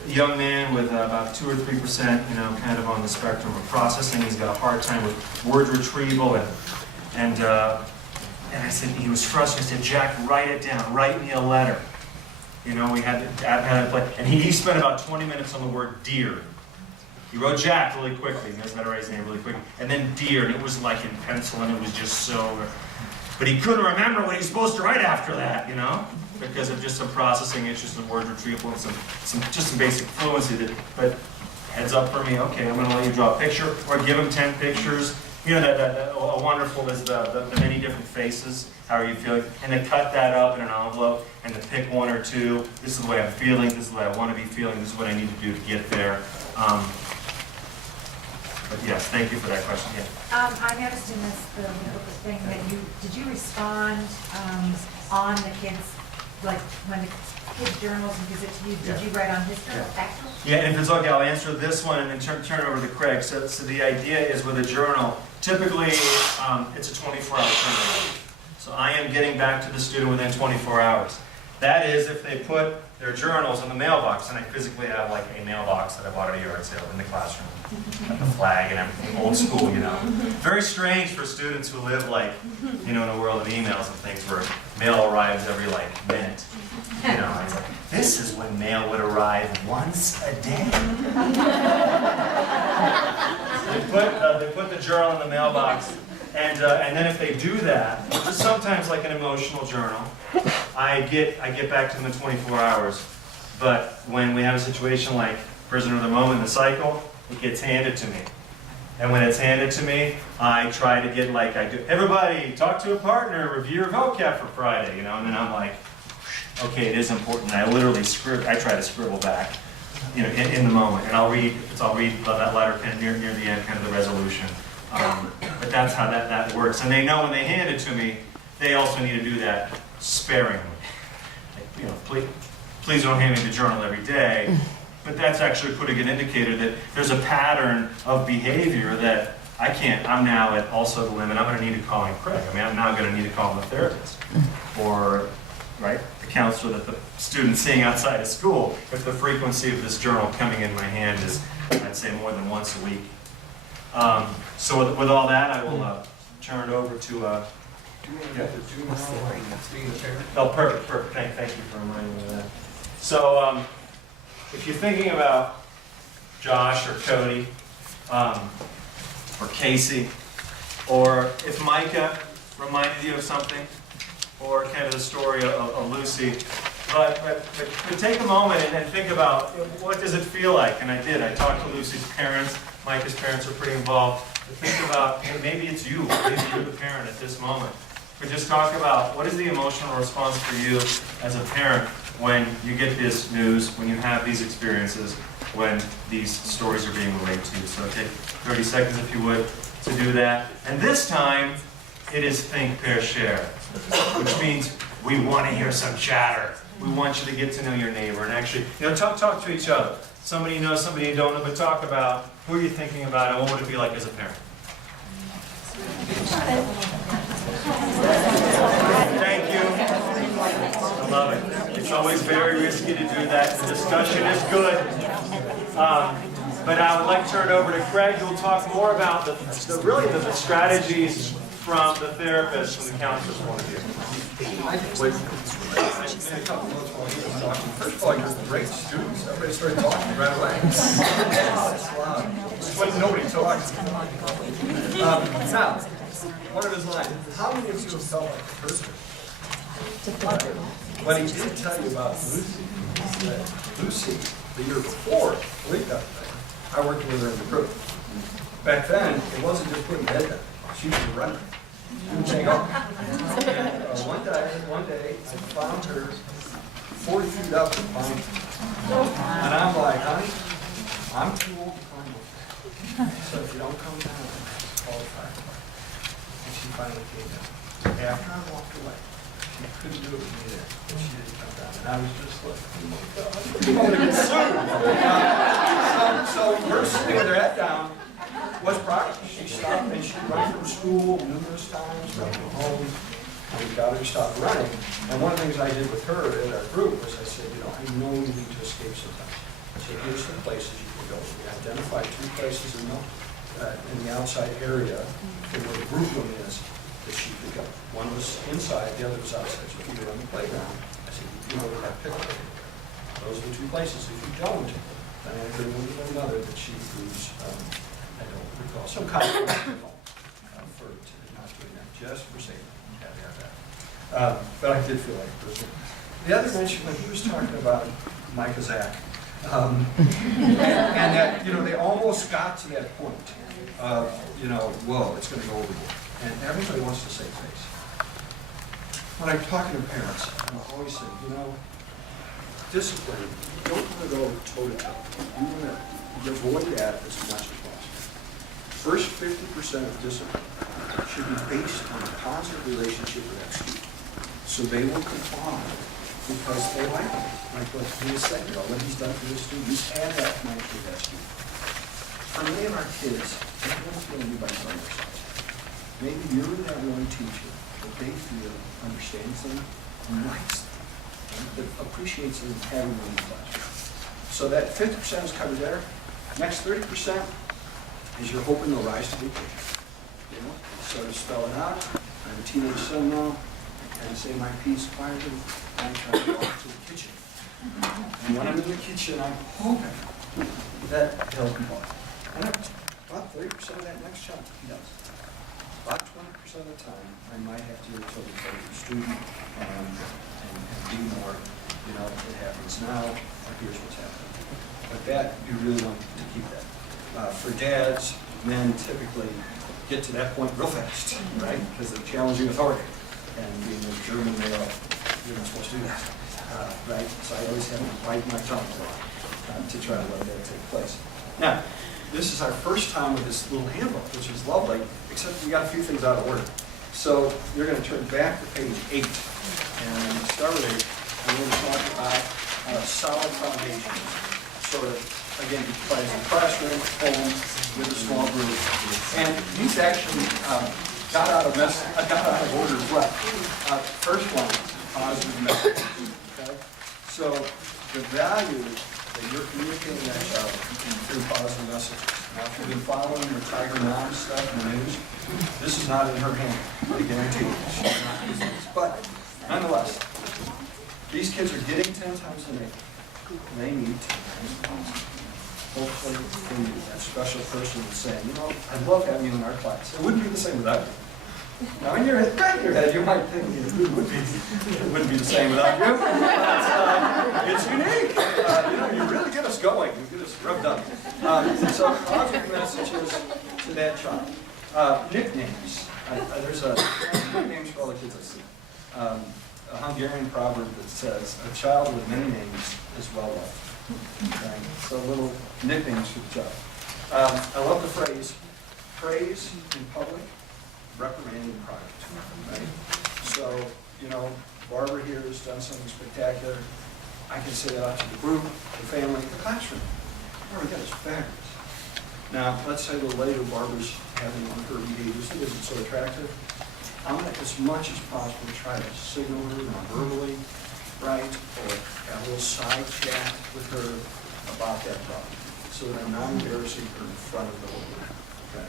young man with about 2 or 3%, kind of on the spectrum of processing. He's got a hard time with word retrieval, and I said, he was frustrated. I said, Jack, write it down. Write me a letter. We had to play. And he spent about 20 minutes on the word dear. He wrote Jack really quickly. He knows how to write his name really quick. And then dear, and it was like in pencil, and it was just so... But he couldn't remember what he was supposed to write after that, because of just some processing issues and word retrieval and some basic fluency. But heads up for me, okay, I'm going to let you draw a picture, or give him 10 pictures. A wonderful is the many different faces. How are you feeling? And to cut that up in an envelope and to pick 1 or 2. This is the way I'm feeling. This is the way I want to be feeling. This is what I need to do to get there. But yes, thank you for that question. Yeah. I noticed in this thing that did you respond on the kids, like when the kids' journals and gives it to you, did you write on his journal? Actually? Yeah, and if it's okay, I'll answer this one and then turn it over to Craig. So the idea is with a journal, typically it's a 24-hour turnaround. So I am getting back to the student within 24 hours. That is if they put their journals in the mailbox, and I physically have like a mailbox that I bought at a yard sale in the classroom. Like the flag and everything, old school, Very strange for students who live like, in a world of emails and things where mail arrives every minute. It's like, this is when mail would arrive once a day. They put the journal in the mailbox, and then if they do that, just sometimes like an emotional journal, I get back to them in 24 hours. But when we have a situation like prisoner of the moment in the cycle, it gets handed to me. And when it's handed to me, I try to get everybody, talk to a partner, review your vocab for Friday, and then I'm like, okay, it is important. I literally I try to scribble back, in the moment. And I'll read that letter pen near the end, kind of the resolution. But that's how that works. And they know when they hand it to me, they also need to do that sparingly. Please don't hand me the journal every day. But that's actually putting an indicator that there's a pattern of behavior that I'm now at also the limit. I'm going to need to call in Craig. I'm now going to need to call in the therapist. Or, the counselor that the student's seeing outside of school, if the frequency of this journal coming in my hand is, I'd say, more than once a week. So with all that, I will turn it over to... Do you want to get the Zoom being the parent? Oh, perfect. Thank you for reminding me of that. So, if you're thinking about Josh or Cody, or Casey, or if Micah reminded you of something, or kind of the story of Lucy, but take a moment and think about what does it feel like? And I did. I talked to Lucy's parents. Micah's parents are pretty involved. But think about, maybe it's you. Maybe you're the parent at this moment. But just talk about what is the emotional response for you as a parent when you get this news, when you have these experiences, when these stories are being relayed to you. So take 30 seconds, if you would, to do that. And this time, it is think, pair, share, which means we want to hear some chatter. We want you to get to know your neighbor and actually, talk to each other. Somebody you know, somebody you don't know, but talk about who are you thinking about and what would it be like as a parent. Thank you. I love it. It's always very risky to do that. The discussion is good. But I would like to turn it over to Craig, who will talk more about the strategies from the therapist, from the counselor's point of view. A couple of months while he was talking. First of all, you're great students. Everybody started talking right away. But nobody talks. Now, one of his lines. How many of you have felt like a person? What he did tell you about Lucy is that Lucy the year before Philippe got there, I worked with her in the group. Back then, it wasn't just putting head down. She was running. She would take off. And one day, I found her 40 feet up in pine. And I'm like, honey, I'm too old to climb up there. So if you don't come down, call the fire department. And she finally came down. After I walked away, she couldn't do it with me there, but she didn't come down. And I was just like, oh my God, I'm going to get sued. So her sitting with her head down was progress. She stopped and she run from school numerous times, run from home. We got her to stop running. And one of the things I did with her in our group was I said, you know, I know you need to escape sometimes. So here's some places you can go. We identified 2 places in the outside area where the group room is that she could go. One was inside, the other was outside. So if you were on the playground, I said, you know, we have picnic. Those are the 2 places. If you don't, then I agree with another that she proves, I don't recall, some kind of for not doing that, just for safety. But I did feel like it was. The other mention when he was talking about Micah Zach, and that, you know, they almost got to that point of, you know, whoa, it's going to go overboard. And everybody wants to save face. When I'm talking to parents, I'm always saying, you know, discipline, you don't want to go toe-to-toe. You want to avoid that as much as possible. First 50% of discipline should be based on a positive relationship with that student. So they will comply because they like him. Like what he said, you know, what he's done for the students, and that connection with that student. For many of our kids, they don't feel anybody's on their side. Maybe you're that one teacher that they feel understands them and likes them, that appreciates them having them in the classroom. So that 50% is covered there. Next 30% is you're hoping they'll rise to the occasion. You know, so to spell it out, I have a teenage son now. And say my piece quietly, I'm trying to walk to the kitchen. And when I'm in the kitchen, I'm hoping that he'll comply. And about 30% of that next chunk, he does. About 20% of the time, I might have to tell the student and be more, you know, it happens now, or here's what's happening. But that, you really want to keep that. For dads, men typically get to that point real fast, right? Because they're challenging authority. And being a German male, you're not supposed to do that, right? So I always have to bite my tongue a lot to try to let that take place. Now, this is our first time with this little handbook, which is lovely, except we got a few things out of order. So you're going to turn back to page 8, and start with 8, and we're going to talk about solid foundations. Sort of, again, playing in the classroom, home, with a small group. And these actually got out of order as well. First one, positive message. Okay? So the value that you're communicating to that child through positive messages. Now, if you've been following your Tiger Mom stuff in the news, this is not in her hand. I guarantee you. She's not using this. But nonetheless, these kids are getting 10 times a day. They need 10 times positive. Hopefully, that special person is saying, you know, I love having you in our class. It wouldn't be the same without you. Now, in your head, you might think it wouldn't be the same without you. But, it's unique. You know, you really get us going. You get us rubbed up. So, positive messages to that child. Nicknames. There's nicknames for all the kids I see. A Hungarian proverb that says, "A child with many names is well loved." Okay? So, little nicknames for the child. I love the phrase, praise in public, reprimand in private, right? So, you know, Barbara here has done something spectacular. I can say that out to the group, the family, the classroom. Oh my God, it's fabulous. Now, let's say a little later, Barbara's having one of her behaviors that isn't so attractive. I'm going to, as much as possible, try to signal her non-verbally, right? Or have a little side chat with her about that problem, so that I'm not embarrassing her in front of the whole group, okay?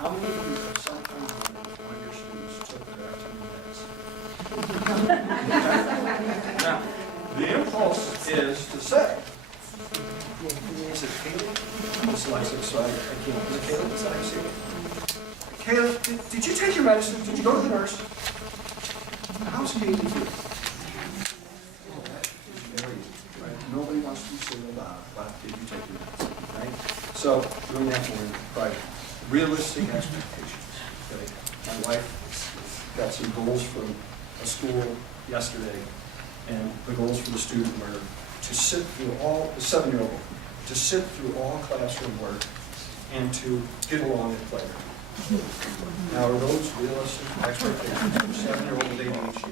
How many of you have sometimes one of your students took their activity? Now, the impulse is to say, is it Caleb? I'm dyslexic, so I can't. Is it Caleb? Is that how you say it? Caleb, did you take your medicine? Did you go to the nurse? How's Caleb doing? Oh, that is very, right? Nobody wants to say that So, doing that more in private. Realistic expectations, okay? My wife got some goals from a school yesterday, and the goals for the student were to sit through all, the 7-year-old, to sit through all classroom work and to get along and play. Now, are those realistic expectations for 7-year-old with ADHD?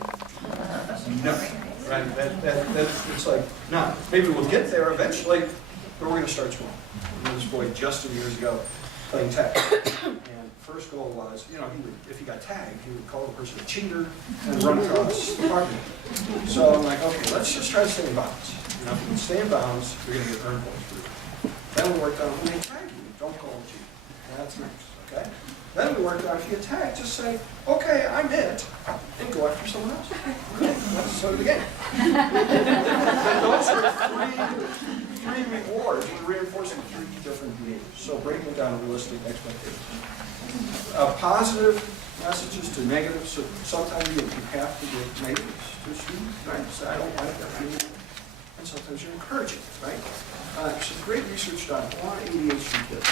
No, right? It's like, no, maybe we'll get there eventually, but we're going to start small. I know this boy Justin years ago playing tag, and first goal was, he would, if he got tagged, he would call the person a cheater and run across the parking lot. So I'm like, okay, let's just try to stay in bounds. If you can stay in bounds, you're going to get earned points for it. Then we worked on when they tag you, don't call them cheater. That's next, okay? Then we worked on if you get tagged, just say, okay, I'm it, and go after someone else. That's sort of the game. Then those are three rewards. We're reinforcing 3 different behaviors. So breaking it down to realistic expectations. Positive messages to negative. So sometimes you have to give negatives to a student, right? So I don't like that. And sometimes you're encouraging, right? So great research done on ADHD kids,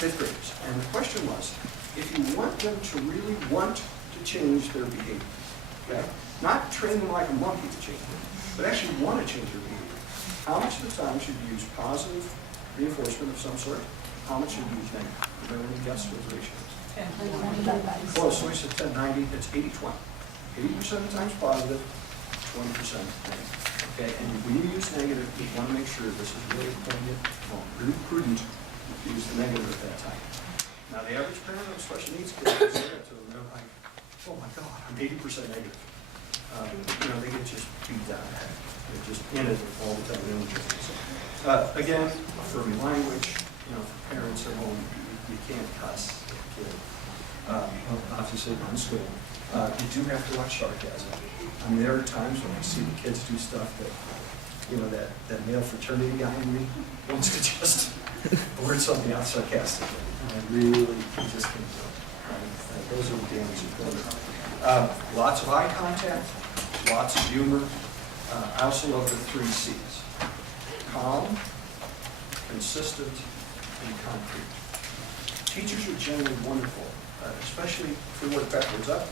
5th graders. And the question was, if you want them to really want to change their behavior, okay? Not train them like a monkey to change it, but actually want to change their behavior. How much of the time should you use positive reinforcement of some sort? How much should you use negative? Everyone guess those ratios? Close, so we said 10-90, it's 80-20. 80% of the time is positive, 20% negative. Okay, and when you use negative, you want to make sure this is really poignant, really prudent to use the negative at that time. Now, the average parent of special needs kids will say that to them, they're like, oh my God, I'm 80% negative. They get just beat down. They're just in it all the time. They don't get it. So, again, affirming language, for parents at home, you can't cuss a kid. Obviously, in school. You do have to watch sarcasm. I mean, there are times when I see the kids do stuff that, that male fraternity guy in me wants to just blurt something out sarcastically. And I really just can't do it. Right? Those are the damaging things. Lots of eye contact, lots of humor. I also love the 3 C's. Calm, consistent, and concrete. Teachers are generally wonderful, especially if we work backwards up.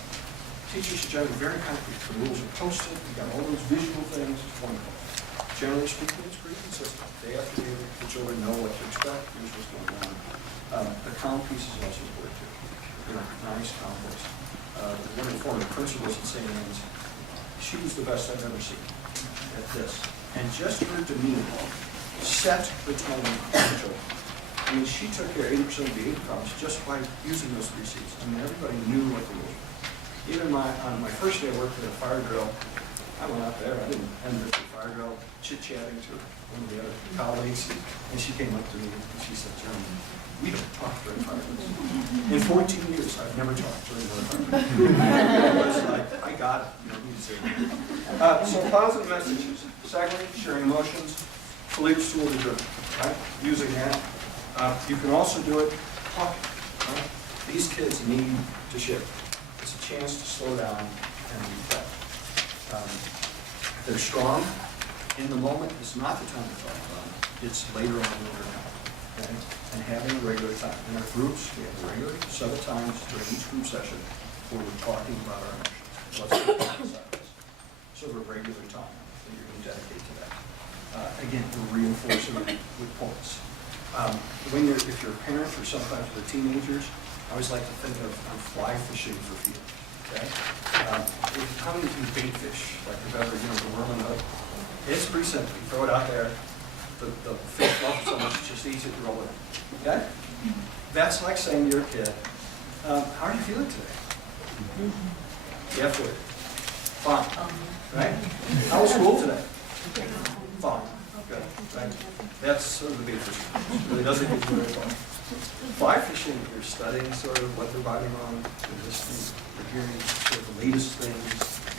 Teachers are generally very concrete. The rules are posted, we've got all those visual things, it's wonderful. Generally speaking, it's pretty consistent. Day after day, the children know what to expect, here's what's going on. The calm piece is also important too. Nice, calm voice. One of the former principals at St. Anne's, she was the best I've ever seen at this. And just her demeanor set the tone for the children. I mean, she took care of 80% of the behavior problems just by using those 3 C's. I mean, everybody knew what the rules were. Even on my first day I worked at a fire drill, I went out there, I didn't end the fire drill, chit-chatting to one of the other colleagues, and she came up to me and she said, Jeremy, we don't talk during fire drills. In 14 years, I've never talked during a fire drill. I got it, you don't need to say that. So positive messages. Secondly, sharing emotions. Philippe's tool to do it, right? Using that. You can also do it talking, right? These kids need to share. It's a chance to slow down and reflect. They're strong. In the moment, it's not the time to talk about it. It's later on in their life. Okay? And having a regular time. In our groups, we have regular several times during each group session where we're talking about our emotions. What's going on inside us. So we're regular time that you're going to dedicate to that. Again, we're reinforcing it with points. If you're a parent or sometimes with teenagers, I always like to think of fly fishing for field. Okay? How many of you bait fish? Like if ever, the worm and hook? It's pretty simple. You throw it out there, the fish loves it so much, it just eats it and roll it in. Okay? That's like saying to your kid, how are you feeling today? Yeah, good. Fine. Right? How was school today? Fine. Good. Right? That's sort of the bait fishing. It really doesn't get you very far. Fly fishing, you're studying sort of what they're biting on, you're listening, you're hearing sort of the latest things.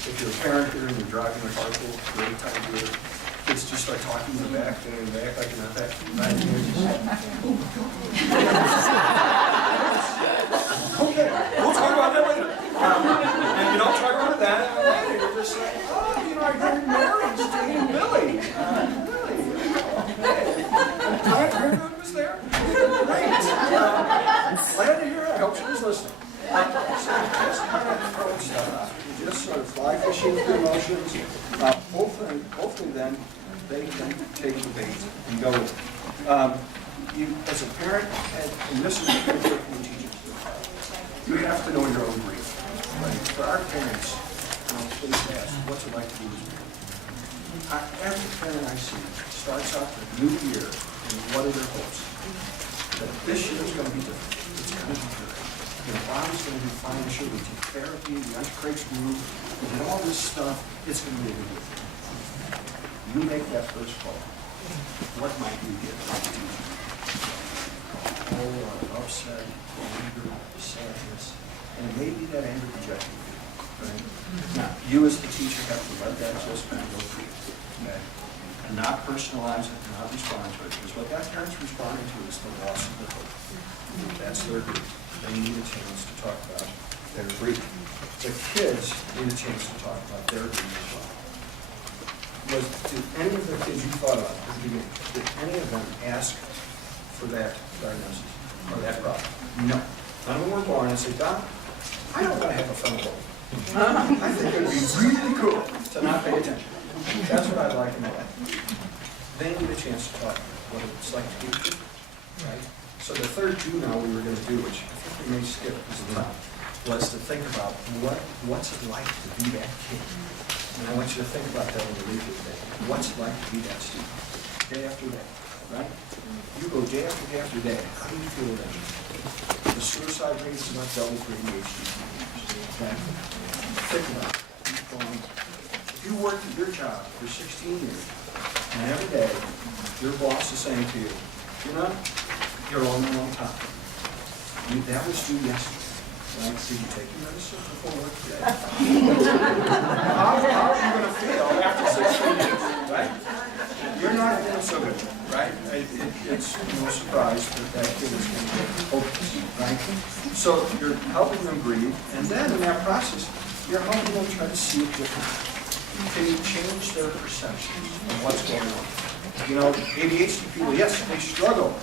If you're a parent here and you're driving your car pool, great time to do it. Kids just start talking in the back, going in the back like you're not that bad. Okay, we'll talk about that later. And you don't talk about that later. You're just like, I heard Mary's dating Billy. Really? Okay. Grandma was there? who's listening? Just kind of throw stuff out. You just sort of fly fishing with your emotions. Hopefully then, they can take the bait and go with it. You, as a parent, and this is a good thing for teachers, you have to know your own grief. Right? For our parents, please ask, what's it like to be with me? Every parent I see starts out the new year, and what are their hopes? That this year is going to be different. It's going to be good. Your body's going to be fine. Sure, we take therapy, the anti-crates move, we did all this stuff. It's going to be a good thing. You make that first call. What might you get? Oh, upset, anger, sadness, and maybe that anger projecting you. Right? Now, you as the teacher have to let that just kind of go through. Okay? And not personalize it, and not respond to it. Because what that parent's responding to is the loss of their hope. That's their grief. They need a chance to talk about their grief. The kids need a chance to talk about their grief as well. Did any of the kids you thought of at the beginning, did any of them ask for that diagnosis or that problem? No. None of them were born and said, Don, I don't want to have a frontal lobe. I think it would be really cool to not pay attention. That's what I'd like in my life. They need a chance to talk about what it's like to be a kid, right? So the third do now we were going to do, which I think we may skip because of time, was to think about what's it like to be that kid. And I want you to think about that when you leave here today. What's it like to be that student? Day after day, right? You go day after day after day. How do you feel then? The suicide rate is about double for ADHD. Okay? Think about it. Keep going. If you worked at your job for 16 years, and every day your boss is saying to you, you know, you're on the wrong top. That was due yesterday. Right? So you take your medicine before work today. How are you going to feel after 16 years? Right? You're not feeling so good, right? It's no surprise that kid is going to get hopeless, right? So you're helping them grieve, and then in that process, you're helping them try to see it differently. Can you change their perceptions of what's going on? You know, ADHD people, yes, they struggle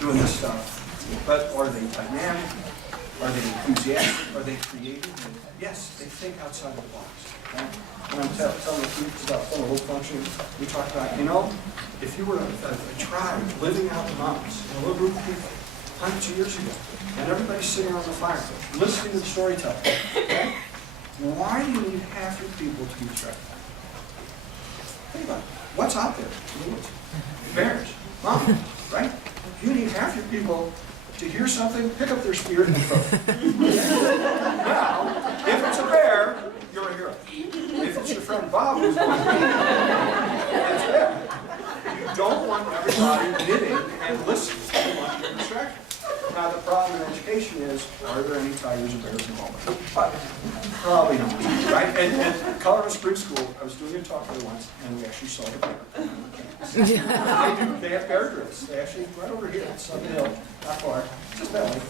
doing this stuff, but are they dynamic? Are they enthusiastic? Are they creative? Yes, they think outside the box. Right? When I'm telling the students about frontal lobe function, we talk about, you know, if you were a tribe living out in the mountains, a little group of people, hundreds of years ago, and everybody's sitting around the fire, listening to the storytelling, okay? Why do you need half your people to be distracted? Think about it. What's out there in the woods? Bears, mountains, right? You need half your people to hear something, pick up their spear and throw it. Now, if it's a bear, you're a hero. If it's your friend Bob who's going to be, that's bad. You don't want everybody knitting and listening. You want to be distracted. Now, the problem in education is, are there any tigers and bears involved? Probably not, right? And Colorado Springs School, I was doing a talk there once, and we actually saw the bear. They have bear drills. They actually, right over here, it's on the hill, not far, just valley,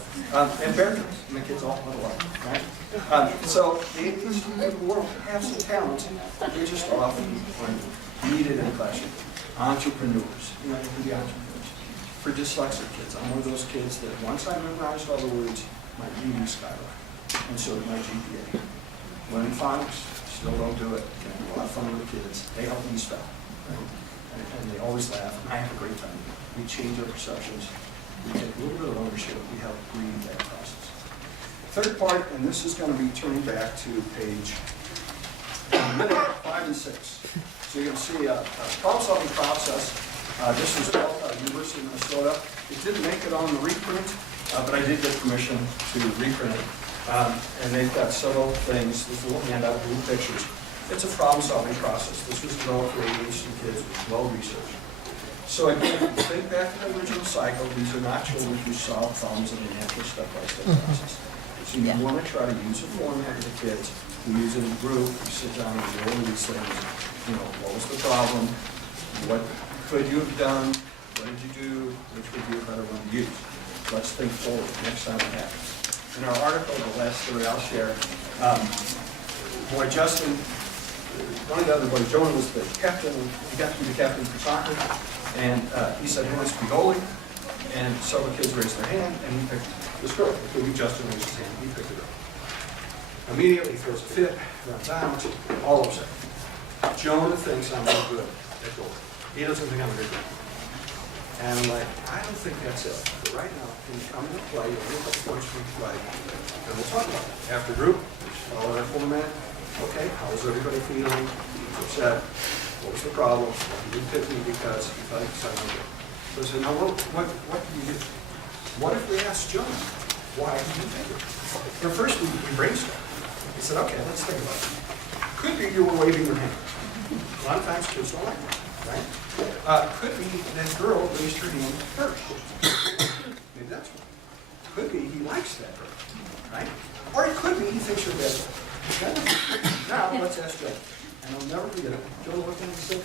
and bear drills, and the kids all huddle up, right? So the ADHD people of the world have some talents, they're just often needed in the classroom. Entrepreneurs, you know, they can be entrepreneurs. For dyslexic kids, I'm one of those kids that once I memorized all the words, my reading skyrocketed, and so did my GPA. Learning phonics, still don't do it. I have a lot of fun with the kids. They help me spell, right? And they always laugh, and I have a great time. We change our perceptions. We take a little bit of ownership. We help breathe that process. Third part, and this is going to be turning back to page 5 and 6. So you can see a problem-solving process. This was developed at the University of Minnesota. It didn't make it on the reprint, but I did get permission to reprint it. And they've got several things. There's a little handout, little pictures. It's a problem-solving process. This was developed for ADHD kids, well-researched. So again, think back to the original cycle. These are not children who solve problems in a natural step-by-step process. So you want to try to use a format with the kids. You use it in a group. You sit down and you roll these things. You know, what was the problem? What could you have done? What did you do? Which would be a better one to use? Let's think forward next time it happens. In our article, the last story I'll share, boy, Justin, one of the other boys, Jonah was the captain. He got to be the captain for soccer, and he said he wants to be goalie. And several kids raised their hand, and he picked this girl, including Justin raised his hand, he picked the girl. Immediately throws a fit, runs out, all upset. Jonah thinks I'm no good at goal. He doesn't think I'm a good guy. And I'm like, I don't think that's it. But right now, can you come to play, you'll look up once we play, and we'll talk about it. After group, all our format, okay, how is everybody feeling? He's upset. What was the problem? Well, he didn't pick me because he thought he was no good. So I said, now what do you do? What if we ask Jonah, why did you pick it? And first we brainstormed. He said, okay, let's think about it. Could be you were waving your hand. A lot of times kids don't like that, right? Could be that girl raised her hand first. Maybe that's one. Could be he likes that girl, right? Or it could be he thinks you're better. Okay? Now let's ask Joe. And I'll never forget it. Joe looked at me and said,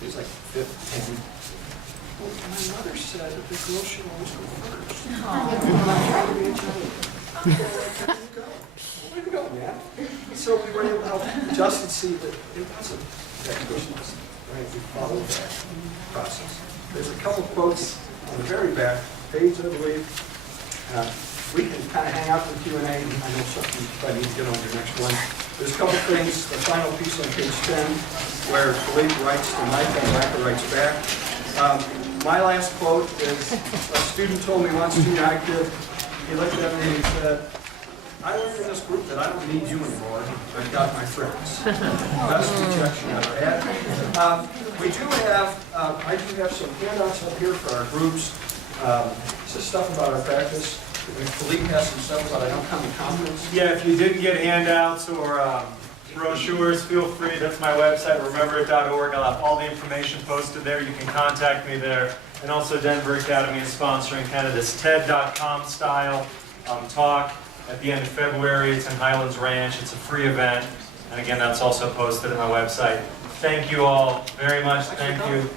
he was like 15. Well, my mother said that the girl should always go first. And I'm trying to be a Joe. There you go. Way to go, man. So we were able to help Justin see that it wasn't that Christmas, right? We followed that process. There's a couple quotes on the very back page, I believe. We can kind of hang out in Q&A. I know something if I need to get on your next one. There's a couple things, the final piece on page 10, where Philippe writes to Mike and Micah writes back. My last quote is, a student told me once, junior high kid, he looked at me and he said, I learned in this group that I don't need you anymore. I've got my friends. Best rejection I've ever had. We do have, I do have some handouts up here for our groups. This is stuff about our practice. And Philippe has some stuff about I don't come to conference. Yeah, if you didn't get handouts or brochures, feel free. That's my website, rememberit.org. I'll have all the information posted there. You can contact me there. And also Denver Academy is sponsoring kind of this TED.com style talk at the end of February. It's in Highlands Ranch. It's a free event. And again, that's also posted on my website. Thank you all very much. Thank you.